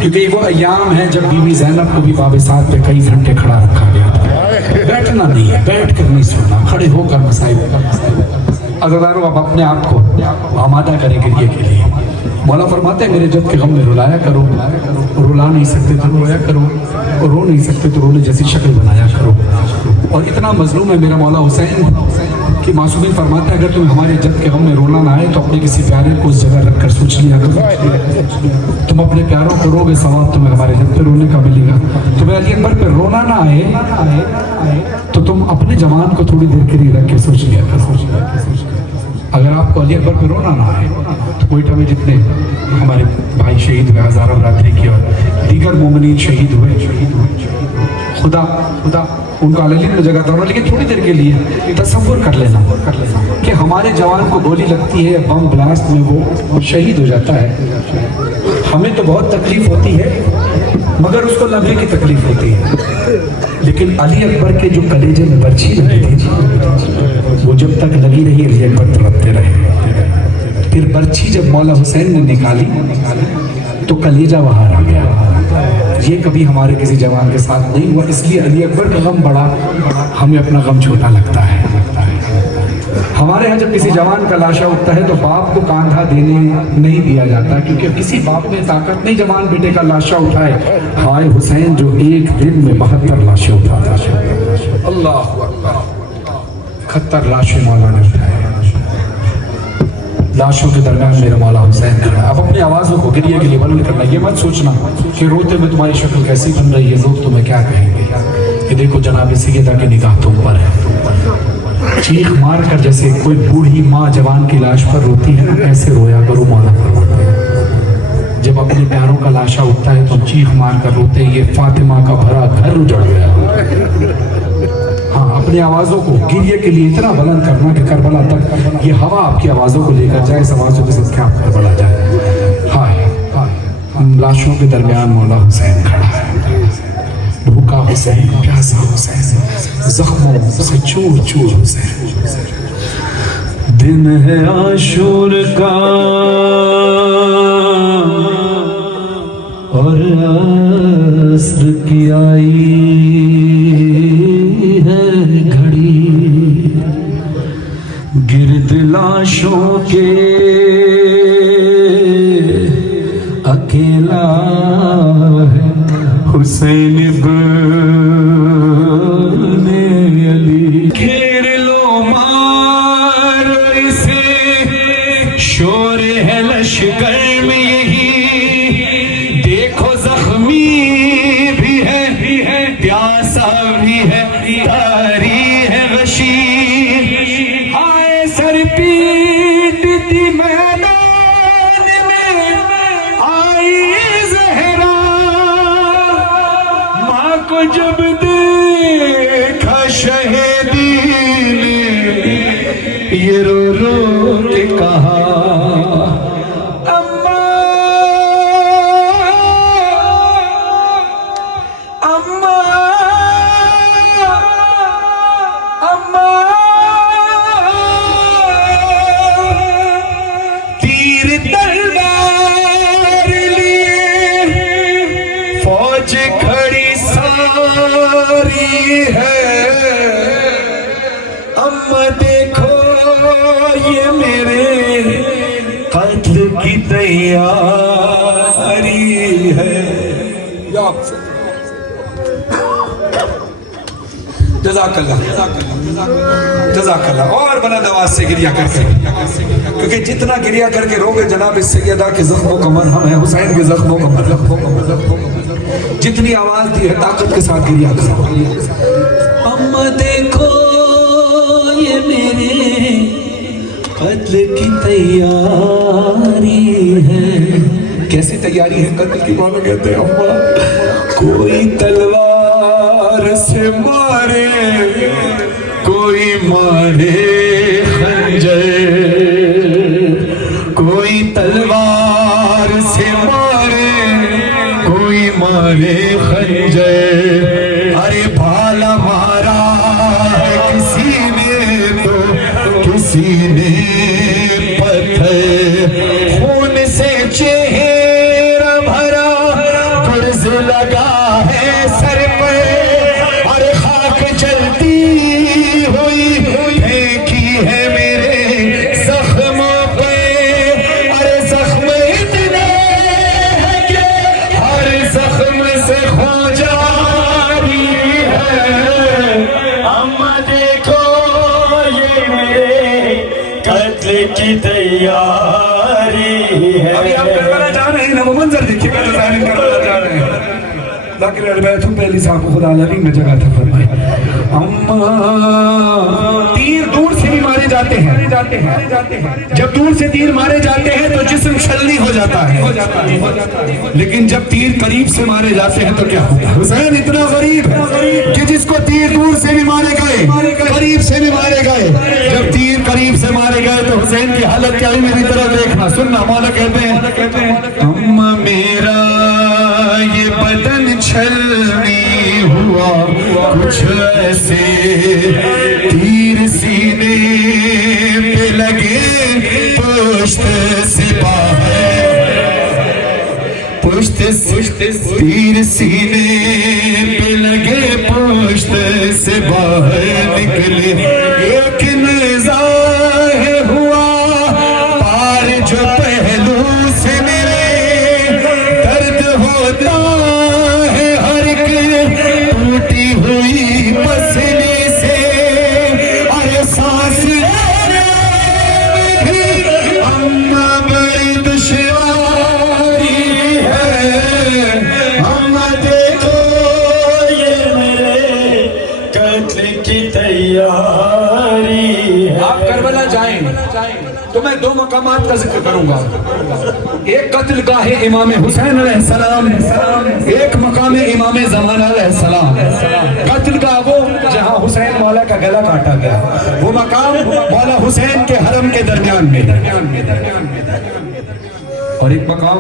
क्योंकि वो अय्याम है जब बीबी ज़ैनब को भी बाब साथ पे कई घंटे खड़ा रखा गया था। बैठना नहीं है, बैठ कर नहीं सुनना, खड़े होकर मसाइब। अज़ादारों आप अपने आप को आमादा करें गिरिए के लिए। मौला फरमाते हैं मेरे जब के गम में रुलाया करो, रुला नहीं सकते तो रोया करो, और रो नहीं सकते तो रोने जैसी शक्ल बनाया करो। और इतना मजलूम है मेरा मौला हुसैन कि मासूमीन फरमाते हैं अगर तुम्हें हमारे जद के गम में रोना ना आए तो अपने किसी प्यारे को उस जगह रख कर सोच लिया करो। तुम अपने प्यारों को रोगे, सवाब तुम्हें हमारे जद पे रोने का मिलेगा। तुम्हें अली अकबर पे रोना ना आए तो तुम अपने जवान को थोड़ी देर के लिए रख के सोच लिया करो। अगर आपको अली अकबर पे रोना ना आए तो कोयटा में जितने हमारे भाई शहीद हुए, हज़ारों रात्रि की और दीगर मोमिनीन शहीद हुए, खुदा उनको अलग में जगह दौड़ा, लेकिन थोड़ी देर के लिए तसव्वुर कर लेना कि हमारे जवान को गोली लगती है, बम ब्लास्ट में वो शहीद हो जाता है। हमें तो बहुत तकलीफ होती है, मगर उसको लम्हे की तकलीफ होती है। लेकिन अली अकबर के जो कलेजे में बर्छी लगी थी, वो जब तक लगी रही अली अकबर तड़पते रहे। फिर बर्छी जब मौला हुसैन ने निकाली तो कलेजा बाहर आ गया। ये कभी हमारे किसी जवान के साथ नहीं हुआ, इसलिए अली अकबर का गम बड़ा, हमें अपना गम छोटा लगता है। हमारे यहाँ जब किसी जवान का लाशा उठता है तो बाप को कांधा देने नहीं दिया जाता, क्योंकि किसी बाप में ताकत नहीं जवान बेटे का लाशा उठाए। हाय हुसैन जो एक दिन में 72 लाशें उठाता है। अल्लाह अकबर, 71 लाशें मौला ने उठाए। लाशों के दरमियान मेरा मौला हुसैन खड़ा। अब अपनी आवाज़ों को गिरिए के लिए बुलंद करना, ये मत सोचना कि रोते में तुम्हारी शक्ल कैसी बन रही है, लोग तुम्हें क्या कहेंगे। ये देखो जनाब सैयदा की निगाह तुम पर है। चीख मार कर जैसे कोई बूढ़ी माँ जवान की लाश पर रोती है ना, ऐसे रोया करो मौला फरमाते हैं। जब अपने प्यारों का लाशा उठता है तो चीख मार कर रोते हैं, ये फातिमा का भरा घर उजड़ गया। हाँ, अपनी आवाज़ों को गिरिए के लिए इतना बुलंद करना कि करबला तक ये हवा आपकी आवाज़ों को लेकर जाए, इस आवाज़ों के साथ क्या करबला जाए। हाय हाय, लाशों के दरमियान मौला हुसैन खड़ा है। भूखा हुसैन, प्यासा हुसैन, जख्मों से चूर चूर हुसैन। दिन है आशूर का और अस्र की आई है घड़ी, गिरद लाशों के अकेला है हुसैन इब्ने अली। घेर लो मार इसे, शोर है लश्कर में यही, देखो जख्मी भी है प्यासा भी है, तारी है वशी। आए सर पीटती मैदान में आई जहरा, माँ को जब देखा शहीदी ने, ये रो रो के कहा अम्मा अम्मा अम्मा। तीर तलवार लिए फौज खड़ी सारी है, अम्मा देखो ये मेरे कत्ल की तैयारी है। जज़ाकल्लाह जज़ाकल्लाह। और बुलंद आवाज़ से गिरिया करके, क्योंकि जितना गिरिया करके रोगे जनाब सैयदा के जख्मों का मरहम है, हुसैन के जख्मों का मरहम। जितनी आवाज़ दी है ताकत के साथ गिरिया करो। अम्मा देखो ये मेरे कत्ल की तैयारी है। कैसी तैयारी है कत्ल की? मानो कहते हैं अम्मा कोई तलवार से मारे, कोई मारे खंजर, कोई तलवार से मारे, कोई मारे खंजर। अरे भाला मारा है किसी ने तो किसी ने पत्थर, खून से चेहरा भरा, गुर्ज लगा है सर पर, और खाक चलती हुई फेंकी है मेरे जख्मों पे। अरे जख्म इतने हैं कि हर जख्म से खो जाती है। अम्मा देखो ये मेरे कत्ल की तैयारी है। अभी आप करबला जा रहे हैं ना, वो मंजर देखिए, मैं तो जाहिर करबला जा रहे हैं। लेकिन अलबैतु पहली साहब को खुदा अलमी में जगह था फरमाए। अम्मा तीर दूर से भी मारे जाते हैं, जब दूर से तीर मारे जाते हैं तो जिस्म छलनी हो जाता है, लेकिन जब तीर करीब से मारे जाते हैं तो क्या होता है? हुसैन इतना गरीब है कि जिसको तीर दूर से भी मारे गए, करीब से भी मारे गए, जब तीर करीब से मारे गए तो हुसैन की हालत क्या हुई मेरी तरफ देखना, सुनना। मौला कहते हैं अम्मा मेरा ये बदन छलनी हुआ कुछ ऐसे, तीर सीने पे लगे पुश्त सिपाही, पुश्त तीर सीने पे लगे पुश्त से बाहर निकले, एक नज़ारा तो मैं दो मकामात का जिक्र करूंगा। एक कत्ल गाह इमाम हुसैन अलैहिस्सलाम, एक मकाम इमाम ज़मान अलैहिस्सलाम। कत्ल गाह वो जहां हुसैन मौला का गला काटा गया, वो मकाम मौला हुसैन के हरम के दरमियान में। और एक मकाम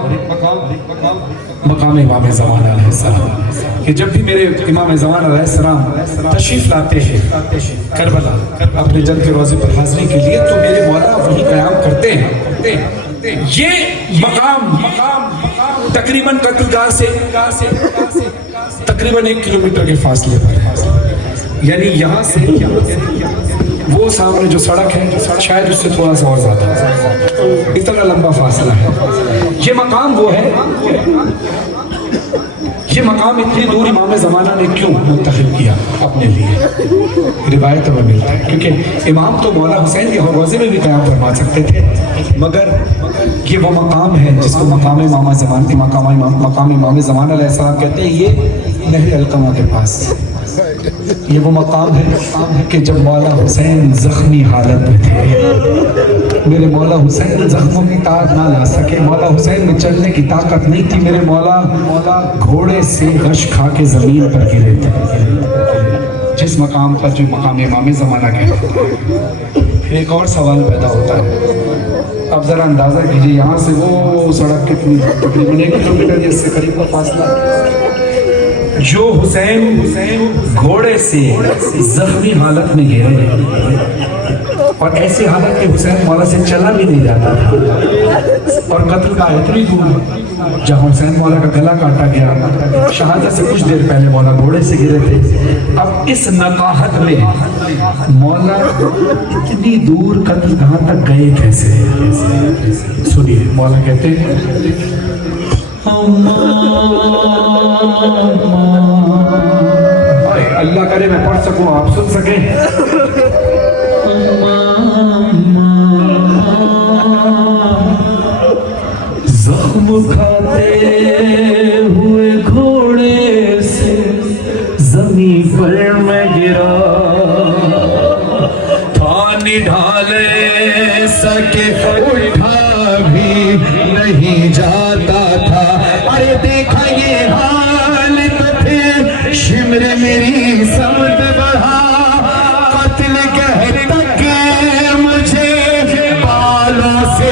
इमाम ज़मान अलैहिस्सलाम कि जब भी मेरे इमाम ज़मान अलैहिस्सलाम तशरीफ लाते हैं करबला अपने जद के रोज़े पर हाज़िरी के लिए, तो मेरे मौला वही क़याम करते हैं। ये मकाम तकरीबन कत्लगाह से तकरीबन 1 किलोमीटर के फासले पर है। यानी यहाँ से वो सामने जो सड़क है शायद उससे थोड़ा सा और ज्यादा, इतना लंबा फासला है। ये मकाम वो है, ये मकाम इतनी दूर इमाम ज़माना ने क्यों मुंतखब किया अपने लिए, रिवायतों में मिलता है। क्योंकि इमाम तो मौला हुसैन के रोज़े में भी क़याम फरमा सकते थे, मगर ये वो मकाम है जिसको मकाम इमाम ज़मान अलैहिस्सलाम कहते हैं। ये नहर अलक़मा के पास ये वो मकाम है कि जब मौला हुसैन ज़ख्मी हालत में थे, मेरे मौला हुसैन ज़ख्मों की ताक़त ना ला सके, मौला हुसैन में चलने की ताकत नहीं थी, मेरे मौला घोड़े से गश खा के ज़मीन पर गिरे थे, जिस मकाम पर जो मकाम इमाम ज़माना कहते। एक और सवाल पैदा होता है, अब ज़रा अंदाज़ा कीजिए यहाँ से वो सड़क कितनी, तकरीबन 1 किलोमीटर या इससे करीब का फासला। जो हुसैन घोड़े से जख्मी हालत में गिरे और ऐसी हालत में हुसैन मौला से चला भी नहीं जाता था, और कत्ल का इतनी दूर जहाँ हुसैन मौला का गला काटा गया, शहादत से कुछ देर पहले मौला घोड़े से गिरे थे। अब इस नकाहत में मौला इतनी दूर कत्ल कहाँ तक गए कैसे, सुनिए। मौला कहते हैं अल्लाह करे मैं पढ़ सकूं, आप सुन सके। जख्म खाते हुए घोड़े से जमीन पर मैं गिरा, पानी ढाले सके उठा भी नहीं जाता था। अरे देखा ये हालत थे शिमर मेरी समझ बढ़ा, कत्ल कह तक मुझे बालों से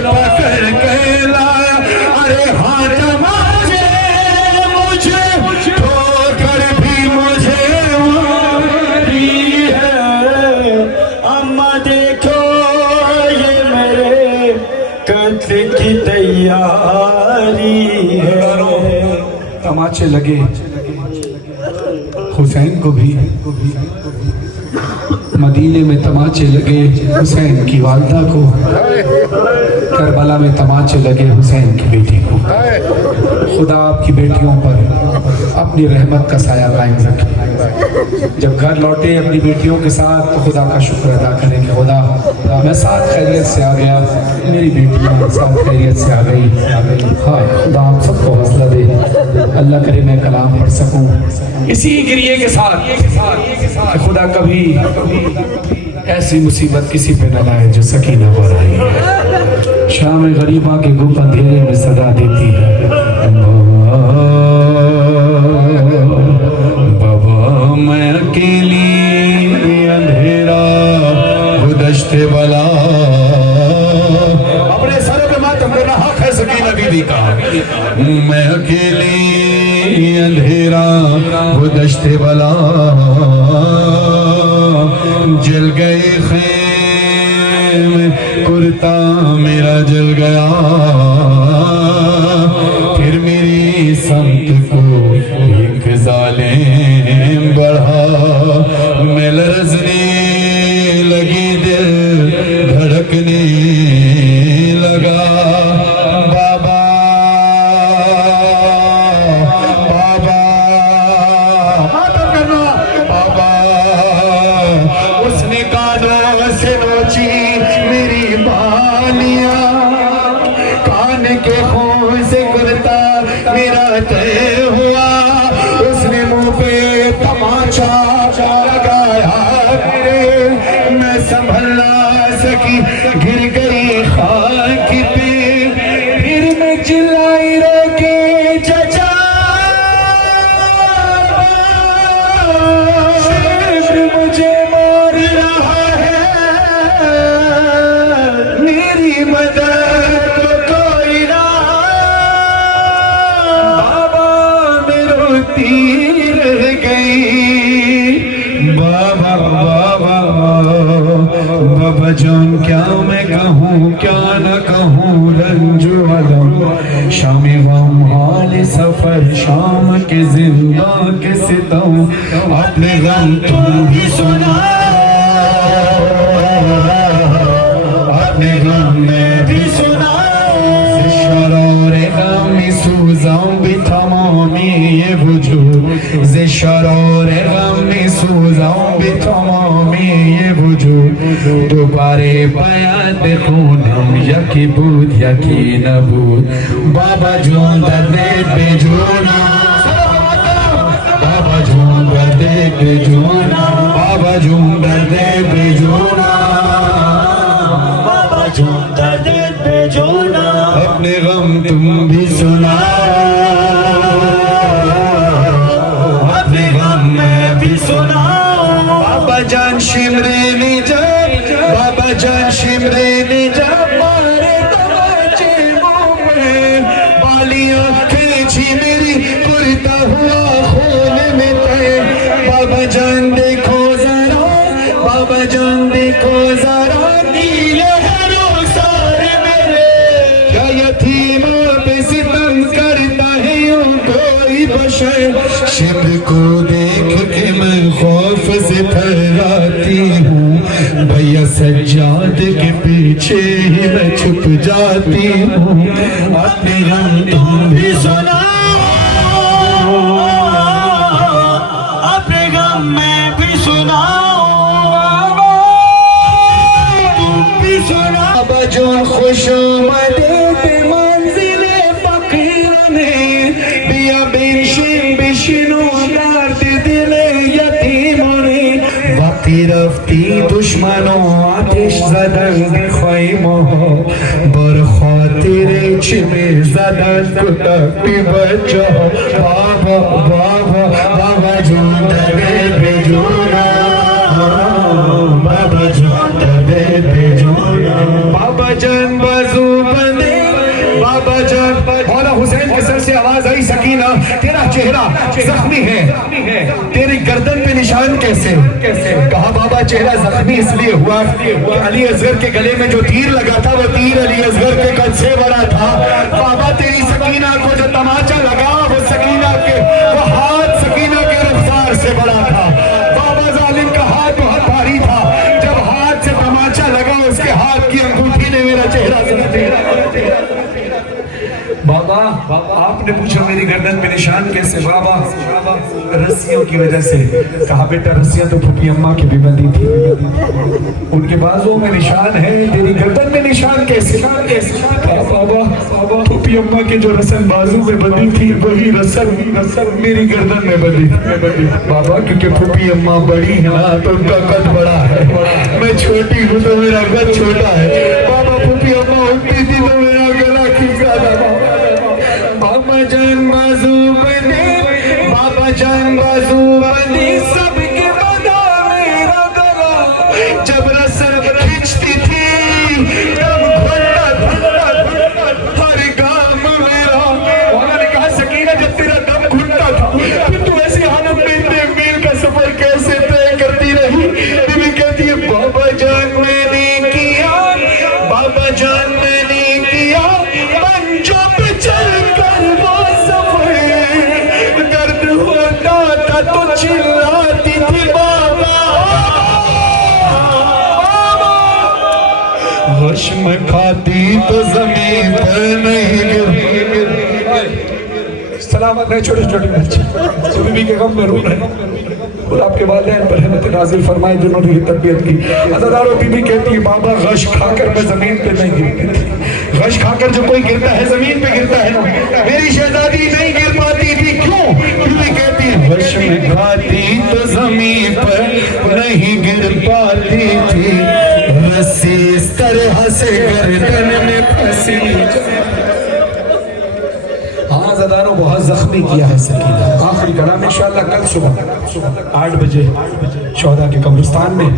पकड़ के लाया। अरे हाथ मुझे ठोकर भी मुझे मारी है। अम्मा देखो ये मेरे कत्ल की तैयारी है। तमाचे लगे हुसैन को भी, मदीने में तमाचे लगे हुसैन की वालदा को, करबला में तमाचे लगे हुसैन की बेटी को। खुदा आपकी बेटियों पर अपनी रहमत का साया कायम रखे। जब घर लौटे अपनी बेटियों के साथ तो खुदा का शुक्र अदा करें कि खुदा मैं साथ खैरियत से आ गया, मेरी बेटियां साथ खैरियत से आ गई। हाँ, खुदा आप सबको हौसला दे, अल्लाह करे मैं कलाम पढ़ सकूं इसी गिरिए के साथ कि खुदा कभी ऐसी मुसीबत किसी पे न लाए जो सकीना हो रही है। शाम गरीबा के गुप अंधेरे में सदा देती है, बाबा मैं अकेली अंधेरा गुदश्ते बला। अपने सर पे मातम करना हक है सकीना बीबी का। मैं अकेली अंधेरा गुदश्ते बला, जल गए खैम कुर्ता मेरा जल गया, फिर मेरी संत को एक जालिम बढ़ा। मैं लरज़ने लगी, दिल धड़कने लगा। बाबा बाबा मातम करना बाबा, उसने कानों से नोची मेरी बालियां, कान के खून से कुर्ता मेरा तय हुआ। उसने मुंह पे तमाचा लगाया मेरे, सकी गिर गई खाक पे। फिर मैं चिल्लाई रोके चचा मुझे मार रहा है, मेरी मदद तो कोई ना। बाबा मैं रोती रह गई, बाबा बाबा बाबा जान क्या मैं कहूँ क्या न कहूँ, रंजो अलम शाम गम हाल सफर शाम के जिंदा के सितम, अपने गम तुम भी सुना, अपने गम मैं भी सुना। शरारे गम सूजाऊं भी तमामी ये वजूद, ज़े शरारे गम सूजाऊं भी तमामी ये वजूद, दोबारे बयात खूनम यकी बूद यकी नबूद। बाबा जोन दर्दे बेजोना, बाबा जोन दर्दे बेजोना, बाबा जोन दर्दे बेजोना, बाबा जोन दर्दे बेजोना। अपने गम तुम भी सुना, अपने गम मैं भी सुना। बाबा जान शिमरे ने जब, बाबा जान शिमरे ने जब मारे तमाचे मुंह में, बालियां खींची मेरी कुर्ता हुआ खून में तय। बाबा जान देखो जरा, बाबा जान देखो जरा, नीले हैं रुखसार मेरे, क्या यतीमों पे सितम करता है यूं कोई बशर। शिमर को देख के मैं खौफ से थर्राती हूँ, भैया सज्जाद के पीछे ही मैं छुप जाती हूँ। अपने गम तुम भी सुना, अपने गम मैं भी सुनाऊं, तुम भी सुना। बाबा जोन खुशमदे मंजिले फकीर ने दिया बिशिन बिशिनो दर्द दिले यतीमों ने। वक्ती रफ्ती दुश्मनों आतिश ज़दन खैमों, बर खातिर छिमे ज़दन कुतक्ति बच्चों। बाबा बाबा बाबा जोन दर्दे बेजोना, बाबा जोन दर्दे बेजोना। बाबा जान बाजू बंदे, बाबा जान। मौला हुसैन के सर से आवाज आई, सकीना तेरा चेहरा जख्मी है, तेरी गर्दन पे निशान कैसे? कहा बाबा चेहरा जख्मी इसलिए हुआ कि अली असगर के गले में जो तीर लगा था वो तीर अली असगर के कद से बड़ा था। बाबा तेरी सकीना को जो तमाचा लगा वो सकीना के वो हाथ सकीना के रफ्तार से बड़ा था। बाबा जालिम का हाथ बहुत भारी था, जब हाथ से तमाचा लगा उसके हाथ की अंगूठी ने मेरा चेहरा बाबा आपने पूछा मेरी गर्दन पे निशान कैसे? बाबा रस्सियों की वजह से। कहा बेटा रस्सियां तो फूफी अम्मा की भी बंधी थी, उनके बाजुओं में निशान है, तेरी गर्दन में निशान कैसे? बाबा फूफी अम्मा के जो रस्म बाजू में बंधी थी वही रस्म मेरी गर्दन में बंधी। बाबा क्योंकि फूफी अम्मा बड़ी है ना तो उनका कद बड़ा है, मैं छोटी हूँ तो मेरा कद छोटा है। बाबा फूफी अम्मा उठती थी तो मेरा गला खींचा था। बाबा जान बाजू बंदी, बाबा जान बाजू बंदी, सबके बंधा मेरा गला। जब रस्म खींचती थी तब घुटना हर गाम मेरा। उन्होंने कहा सकीना जब तेरा दम घुटता था फिर तू ऐसी हालत में इतने मील का सफर कैसे तय करती रही? बीवी कहती है बाबा जान मैंने किया, बाबा जान मैंने किया, मंचों पे चलकर वो सफर, दर्द होता था तो चिल्लाती थी बाबा। रश्म खाती तो जमीन पर नहीं गिर। सलामत है छोटे छोटे बच्चे, बीवी के गम में रो रहे हैं। और आपके वालिदैन पर रहमत नाज़िल फरमाए जिन्होंने ये तरबियत की। अज़ादारों बीवी कहती है बाबा गश खाकर मैं जमीन पे नहीं गिरती थी। गश खाकर जो कोई गिरता है जमीन पे गिरता है ना, मेरी शहजादी नहीं गिर पाती थी। क्यों? बीवी कहती है गश में खाती तो जमीन पर नहीं गिर पाती थी, रस्सी इस तरह से गर्दन में फंसी। हाँ ज़दारों बहुत जख्मी किया है सकीना। आखिरी कलाम इंशाअल्लाह कल सुबह 8 बजे शोहदा के कब्रिस्तान में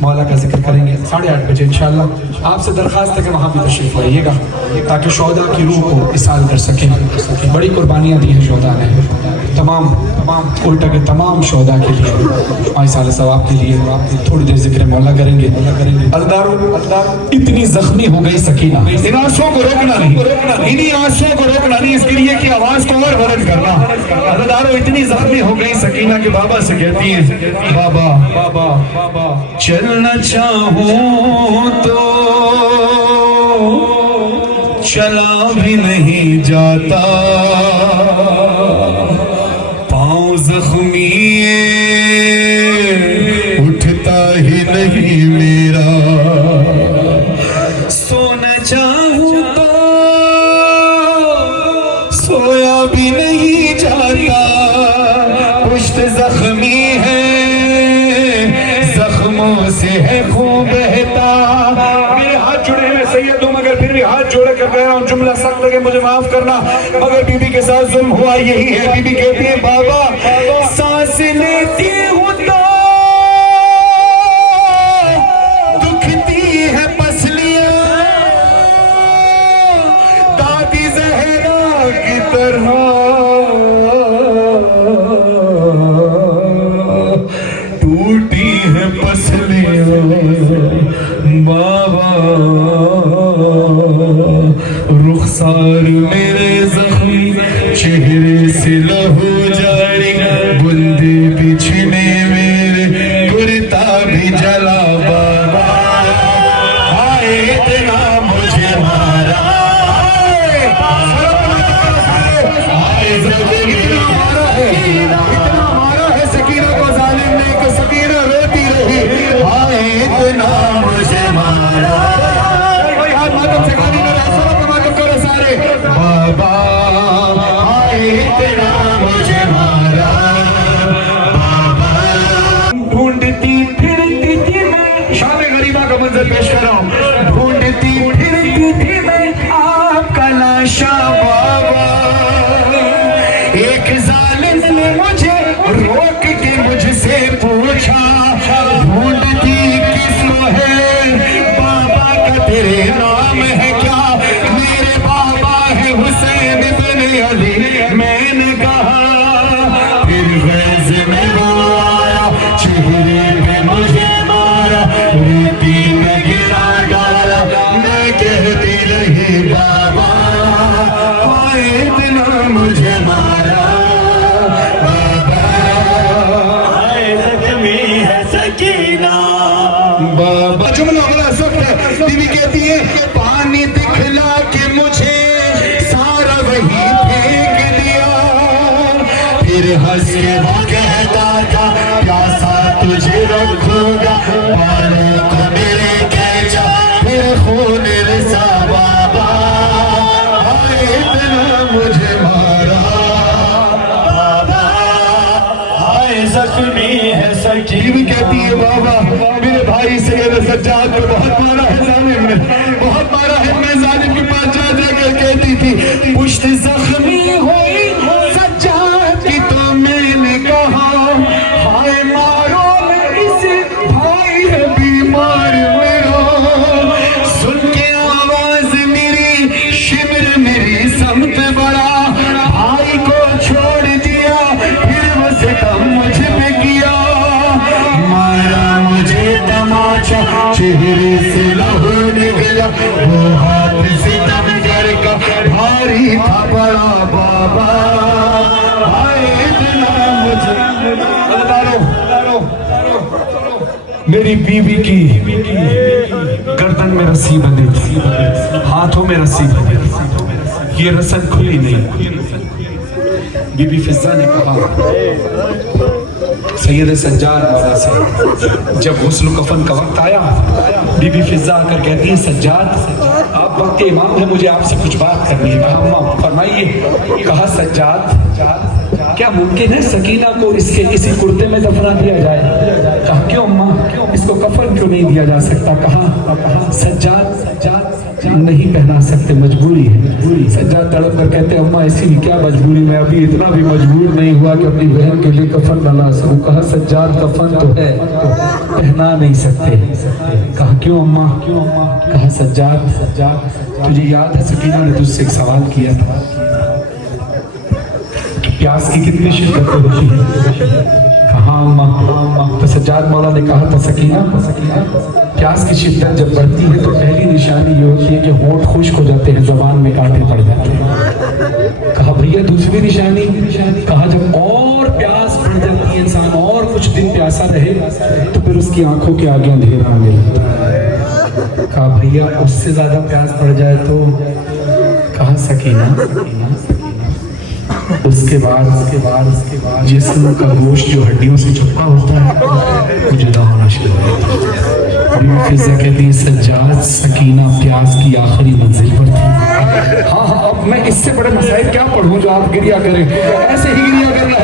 मौला का जिक्र करेंगे 8:30 बजे इंशाअल्लाह। आपसे दरख्वास्त है कि वहाँ भी तशरीफ लाइएगा ताकि शोहदा की रूह को इसाल कर सकें। बड़ी कुर्बानियाँ दी हैं शोहदा ने, तमाम कोयटा के तमाम शोहदा के लिए, इसाल सवाब के लिए थोड़ी देर जिक्र मौला करेंगे। अल्लाह इतनी जख्मी हो गई सकीना, इन आंसुओं को रोकना नहीं, इन्हीं आंसुओं को रोकना नहीं, इसके लिए कि आवाज को और बुलंद करना। अल्लाह इतनी जख्मी हो गई सकीना कि बाबा से कहती है, बाबा बाबा बाबा चलना चाहूं तो चला भी नहीं जाता, पाँव जख्मी उठता ही नहीं मेरा, सोना चाहूं तो सोया भी नहीं जाता, पुश्त जख्मी है जख्मों से है खून बहता। मेरे हाथ जुड़े हैं सैयद हूं मगर फिर भी हाथ जोड़े कर रहा हूं, जुमला सख्त है मुझे माफ करना, मगर बीबी के साथ जुल्म हुआ यही है। बीबी कहती है बाबा सांस लेती हूं तो दुखती है पसलियां, दादी जहरा की तरह टूटी है पसलियां। बाबा रुखसार मेरे जख्मी चेहरे से लहू जारी, बूंदे बिछने मेरे कुर्ता भी जला। बाबा हाय इतना मुझे मारा, इतना मारा है सकीना को जालिम ने कि सकीना रोती रही। हाय इतना मुझे मारा, कोई हाथ मातम से गाली ना रहा, मातम करो सारे। बाबा हाय इतना मुझे मारा, बाबा ढूंढती फिरती थी मैं, शाम गरीबा का मंजर पेश कर रहा हूँ, ढूंढती फिरती थी मैं आपका लाशा। बाबा एक जालिम ने मुझे रोक के मुझसे पूछा, ढूंढती किसको है बाबा का तेरे नाम है क्या? मेरे बाबा है हुसैन बिन अली। मैंने कहा फिर गैज़ में वो आया, चेहरे पे मुझे मारा, रेती में गिरा डाला, मैं कहती रही बाबा हाय इतना मुझे मारा। बाबा जुमला बड़ा सख्त है। बीवी कहती है पानी दिखला के मुझे सारा वही फेंक दिया, फिर हंस के वो कहता था प्यासा तुझे रखूंगा, पानी को मेरे खींचा फिर खून रिसा। बाबा हाय इतना मुझे मारा, बाबा हाय जख्मी है सकीना। बीवी कहती है बाबा मेरे भाई सैयद सज्जाद को बहुत मारा है जालिम ने, बहुत मारा है। मैं जालिम के पास जा जाकर कहती थी पुश्त जख्मी हुई सज्जाद की, तो मैंने कहा हाय मारो इसे, भाई है बीमार मेरा। सुन के आवाज मेरी शिमर मेरी समत बड़ा, भाई को छोड़ दिया फिर वो सितम मुझ पे किया, मारा मुझे तमाचा चेहरे से लहू निकला, वो हाथ सितमगर का भारी था बड़ा। बाबा हाय इतना मुझे, मेरी बीवी की गर्दन में रस्सी बंधी थी, हाथों में रस्सी बंधी थी, ये रस्म खुली नहीं। बीबी फिजा ने कहा सैयद सज्जाद मौला से जब गुस्ल कफन का वक्त आया, बीबी फिजा आकर कहती है सज्जाद आप वक्त इमाम है, मुझे आपसे कुछ बात करनी है। अम्मा फरमाइए। कहा सज्जाद क्या मुमकिन है सकीना को इसके इसी कुर्ते में दफना दिया जाए? कहा क्यों अम्मा, इसको कफन क्यों नहीं दिया जा सकता? कहा सज्जाद नहीं पहना सकते, मजबूरी है। सज्जाद तड़प कर कहते अम्मा ऐसी क्या मजबूरी, मैं अभी इतना भी मजबूर नहीं हुआ कि अपनी बहन के लिए कफन बना सकूं। कहा सज्जाद कफन तो है, पहना नहीं सकते। कहा क्यों अम्मा? कहा सज्जाद तुझे याद है सकीना ने तुझसे एक सवाल किया था, प्यास की कितनी शिद्दत होती है? कहा अम्मा। तो सज्जाद मौला ने कहा था सकीना प्यास की शिद्दत जब बढ़ती है तो पहली निशानी ये होती है कि होंठ खुश्क हो जाते हैं, जुबान में कांटे पड़ जाते हैं। कहा भैया दूसरी निशानी? कहा जब और प्यास बढ़ जाती है, इंसान और कुछ दिन प्यासा रहे तो फिर उसकी आंखों के आगे अंधेरा आने लगता है। कहा भैया उससे ज्यादा प्यास बढ़ जाए तो? कहा सकीना उसके बाद जिस्म का गोश्त जो हड्डियों से छुपा होता है वो जुदा होना शुरू हो जाता है। फिजा कहती है सज्जाद सकीना प्यास की आखिरी मंजिल पर थी। हाँ अब मैं इससे बड़े मसाइल क्या पढ़ूं जो आप गिरिया करें? ऐसे ही गिरिया करना,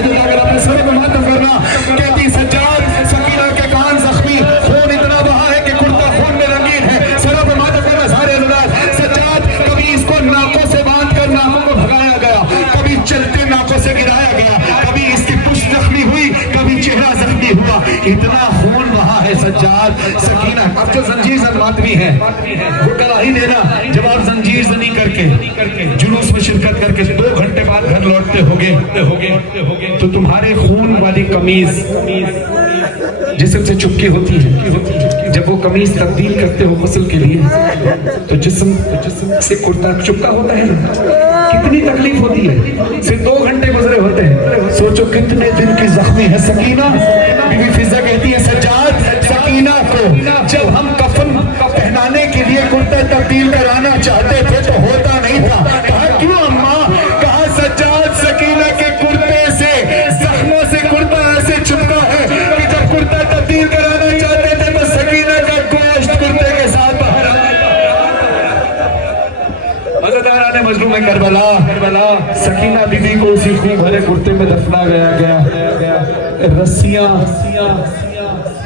अपने सर पे मातम करना। कहती सज्जाद सकीना के कान जख्मी, खून इतना बहा है कि कुर्ता खून में रंगीन है, सर पे मातम करना सारे अंदाज। सज्जाद कभी इसको नाकों से बांध कर नाकों को भगाया गया, कभी चलते नाकों से गिराया गया, कभी इसकी पुष्ट जख्मी हुई, कभी चेहरा जख्मी हुआ, इतना खून बहा है सज्जाद सकीना। अब जो जंजीर जन आदमी है वो गवाही देना, जब आप जंजीर जनी करके जुलूस में शिरकत करके 2 घंटे बाद घर लौटते होगे तो तुम्हारे खून वाली कमीज जिस्म से चुपकी होती है, जब वो कमीज तब्दील करते हो गुस्ल के लिए तो जिस्म से कुर्ता चुपका होता है ना, कितनी तकलीफ होती है। सिर्फ 2 घंटे गुजरे होते हैं, सोचो कितने दिन की जख्मी है सकीना। बीबी फिजा कहती है सज्जाद सकीना को जब हम कफन पहनाने के लिए कुर्ता तब्दील कराना चाहते थे तो होता नहीं था। कहा क्यों अम्मा? कहा सज्जाद सकीना के कुर्ते से जख्मों से कुर्ता ऐसे चुपका है कि जब कुर्ता तब्दील कराना चाहते थे तो सकीना का गोश्त कुर्ते के साथ बाहर आ मज़ेदार ने मजलूम में करबला सकीना बीबी को उसी खून भरे कुर्ते में दफना गया। रस्सियां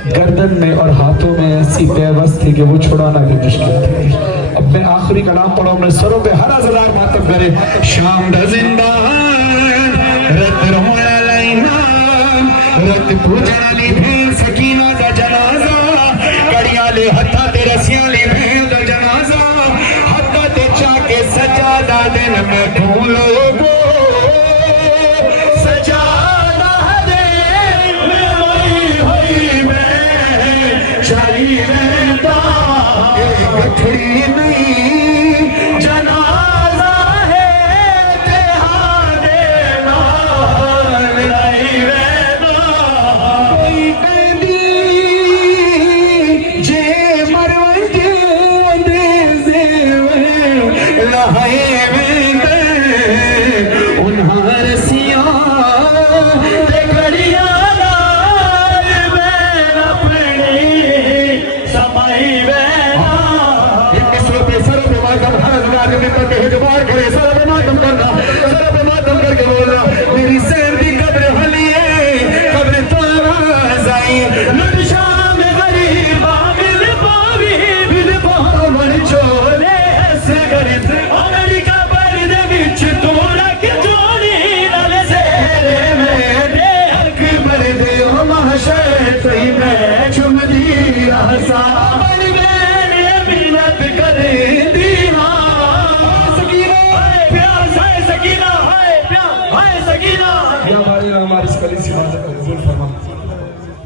गर्दन में और हाथों में ऐसी पेवस्त थी कि वो छुड़ाना भी मुश्किल थी। अब मैं आखिरी कलाम पढ़ा, अपने सरों पे हर हजार मातम करे। शाम जिंदान रत रोया लाइना रत पूजना ली भेल सकीना दा जनाजा, कड़ियां ले हथा ते रस्सियां ली भेल दा जनाजा, हथा ते चाके सजादा दिन में ढूंढो गठड़ी नहीं जनाजा है जे मरवंजे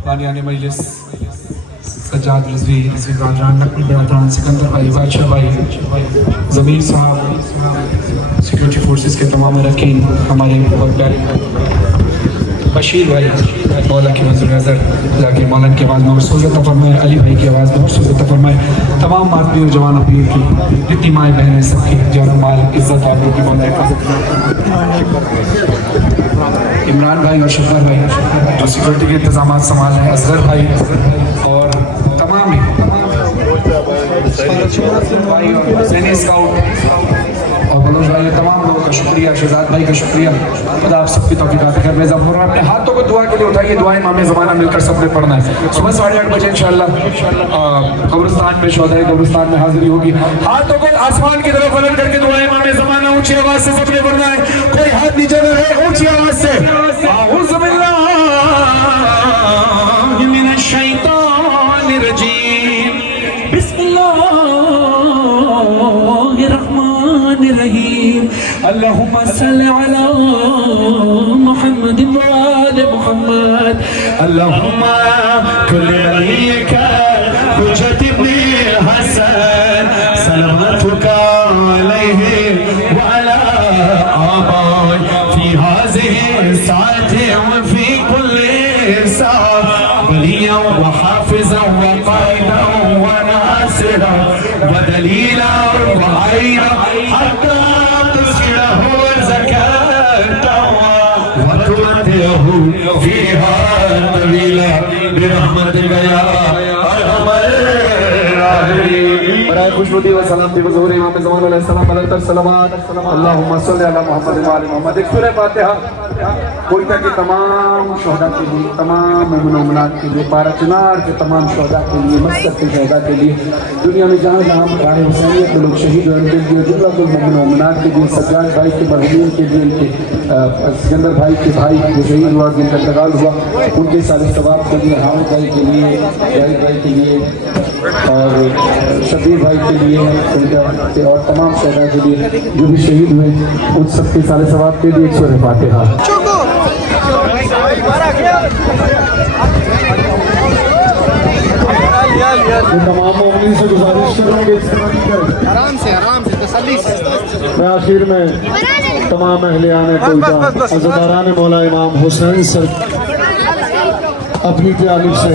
बानियाने मजलिस सज्जाद रिजवी राजान नकवी बरादरान सिकंदर भाई बादशाह भाई ज़मीर साहब सिक्योरिटी फोर्सेस के तमाम अरकान हमारे बशीर भाई मौला की मंजूर नज़र जाकिर मौलाना की आवाज़ में सूरत फरमाए, अली भाई की आवाज़ में सूरत फरमाए, तमाम मातमी और जवान पीर की जितनी माएँ बहनें सबकी जान माल इज़्ज़त आबरू की मौला हिफाजत। इमरान भाई और शफर भाई जो सिक्योरिटी के इंतजाम संभाल हैं, असगर भाई और तमाम सैनिक स्काउट और बलोच भाई तमाम लोगों का शुक्रिया, शहजाद भाई का शुक्रिया। खुदा आप सबकी तौफीकात खैर में ज़फ़र। अपने हाथों को दुआ के लिए उठाइए, दुआएं इमाम ज़माना मिलकर सबने पढ़ना है। सुबह 8:30 बजे इंशाअल्लाह कब्रिस्तान में शोहदाए कब्रिस्तान में हाजिरी होगी। हाथों को आसमान की तरफ बुलंद करके दुआएं इमाम ज़माना ऊंची आवाज से सबने पढ़ना है। कोई हाथ नीचे न रहे, ऊंची आवाज से अऊज़ु बिल्लाहि मिनश शैतानिर रजीम, बिस्मिल्लाहिर्रहमानिर्रहीम, अल्लाहुम्मा सल्लि अला मुहम्मद व आलि मुहम्मद, अल्लाहुम्मा कुल्लि नबिय्यका हुज्जत इब्न हसन सलवातुका अलैहि व अला आबाई फी हाज़िहि साअति व फी कुल्ली साअ वलिया व हाफिज़ा व क़ाइदा व नासिरा व दलीला व आइना हत्ता तुस्किनहु ज़कातहु व तुअतिहु फ़ीहा तवीला बिरहमतिका या अरहमर राहिमीन। बराए खुशनुदी व सलामती व ज़ुहूर इमाम ज़मान अलैहिस्सलाम अलैहि सलावत अल्लाहुम्मा सल्लि अला मुहम्मद व आलि मुहम्मद। एक सूरह फातिहा कोयटा के तमाम शोहदा के लिए, तमाम मोमिन-ओ-मोमिनात के लिए, पारा चिनार के तमाम शोहदा के लिए, मस्कत के शोहदा के लिए, दुनिया में जहाँ जहाँ राह हुसैनियत में लोग शहीद हुए उनके लिए, जुमलातुल मोमिन-ओ-मोमिनात के लिए, सज्जाद भाई के मरहूमीन के लिए, उनके सिकंदर भाई के भाई जो शहीद हुआ, जिनका इंतकाल हुआ, उनके सारे सवाब के लिए, हामिद भाई के लिए, जाहिद भाई के लिए और शबीर भाई के लिए और तमाम शोहदा के लिए जो भी शहीद हुए, उन सबके सारे सवाब के लिए एक सूरह फातिहा। तमाम मोमिन से गुजारिश करेंगे आराम से तसल्ली से। मैं आखिर में तमाम अहले आने कोयटा अज़दारान मौला इमाम हुसैन सर अपनी जानिब से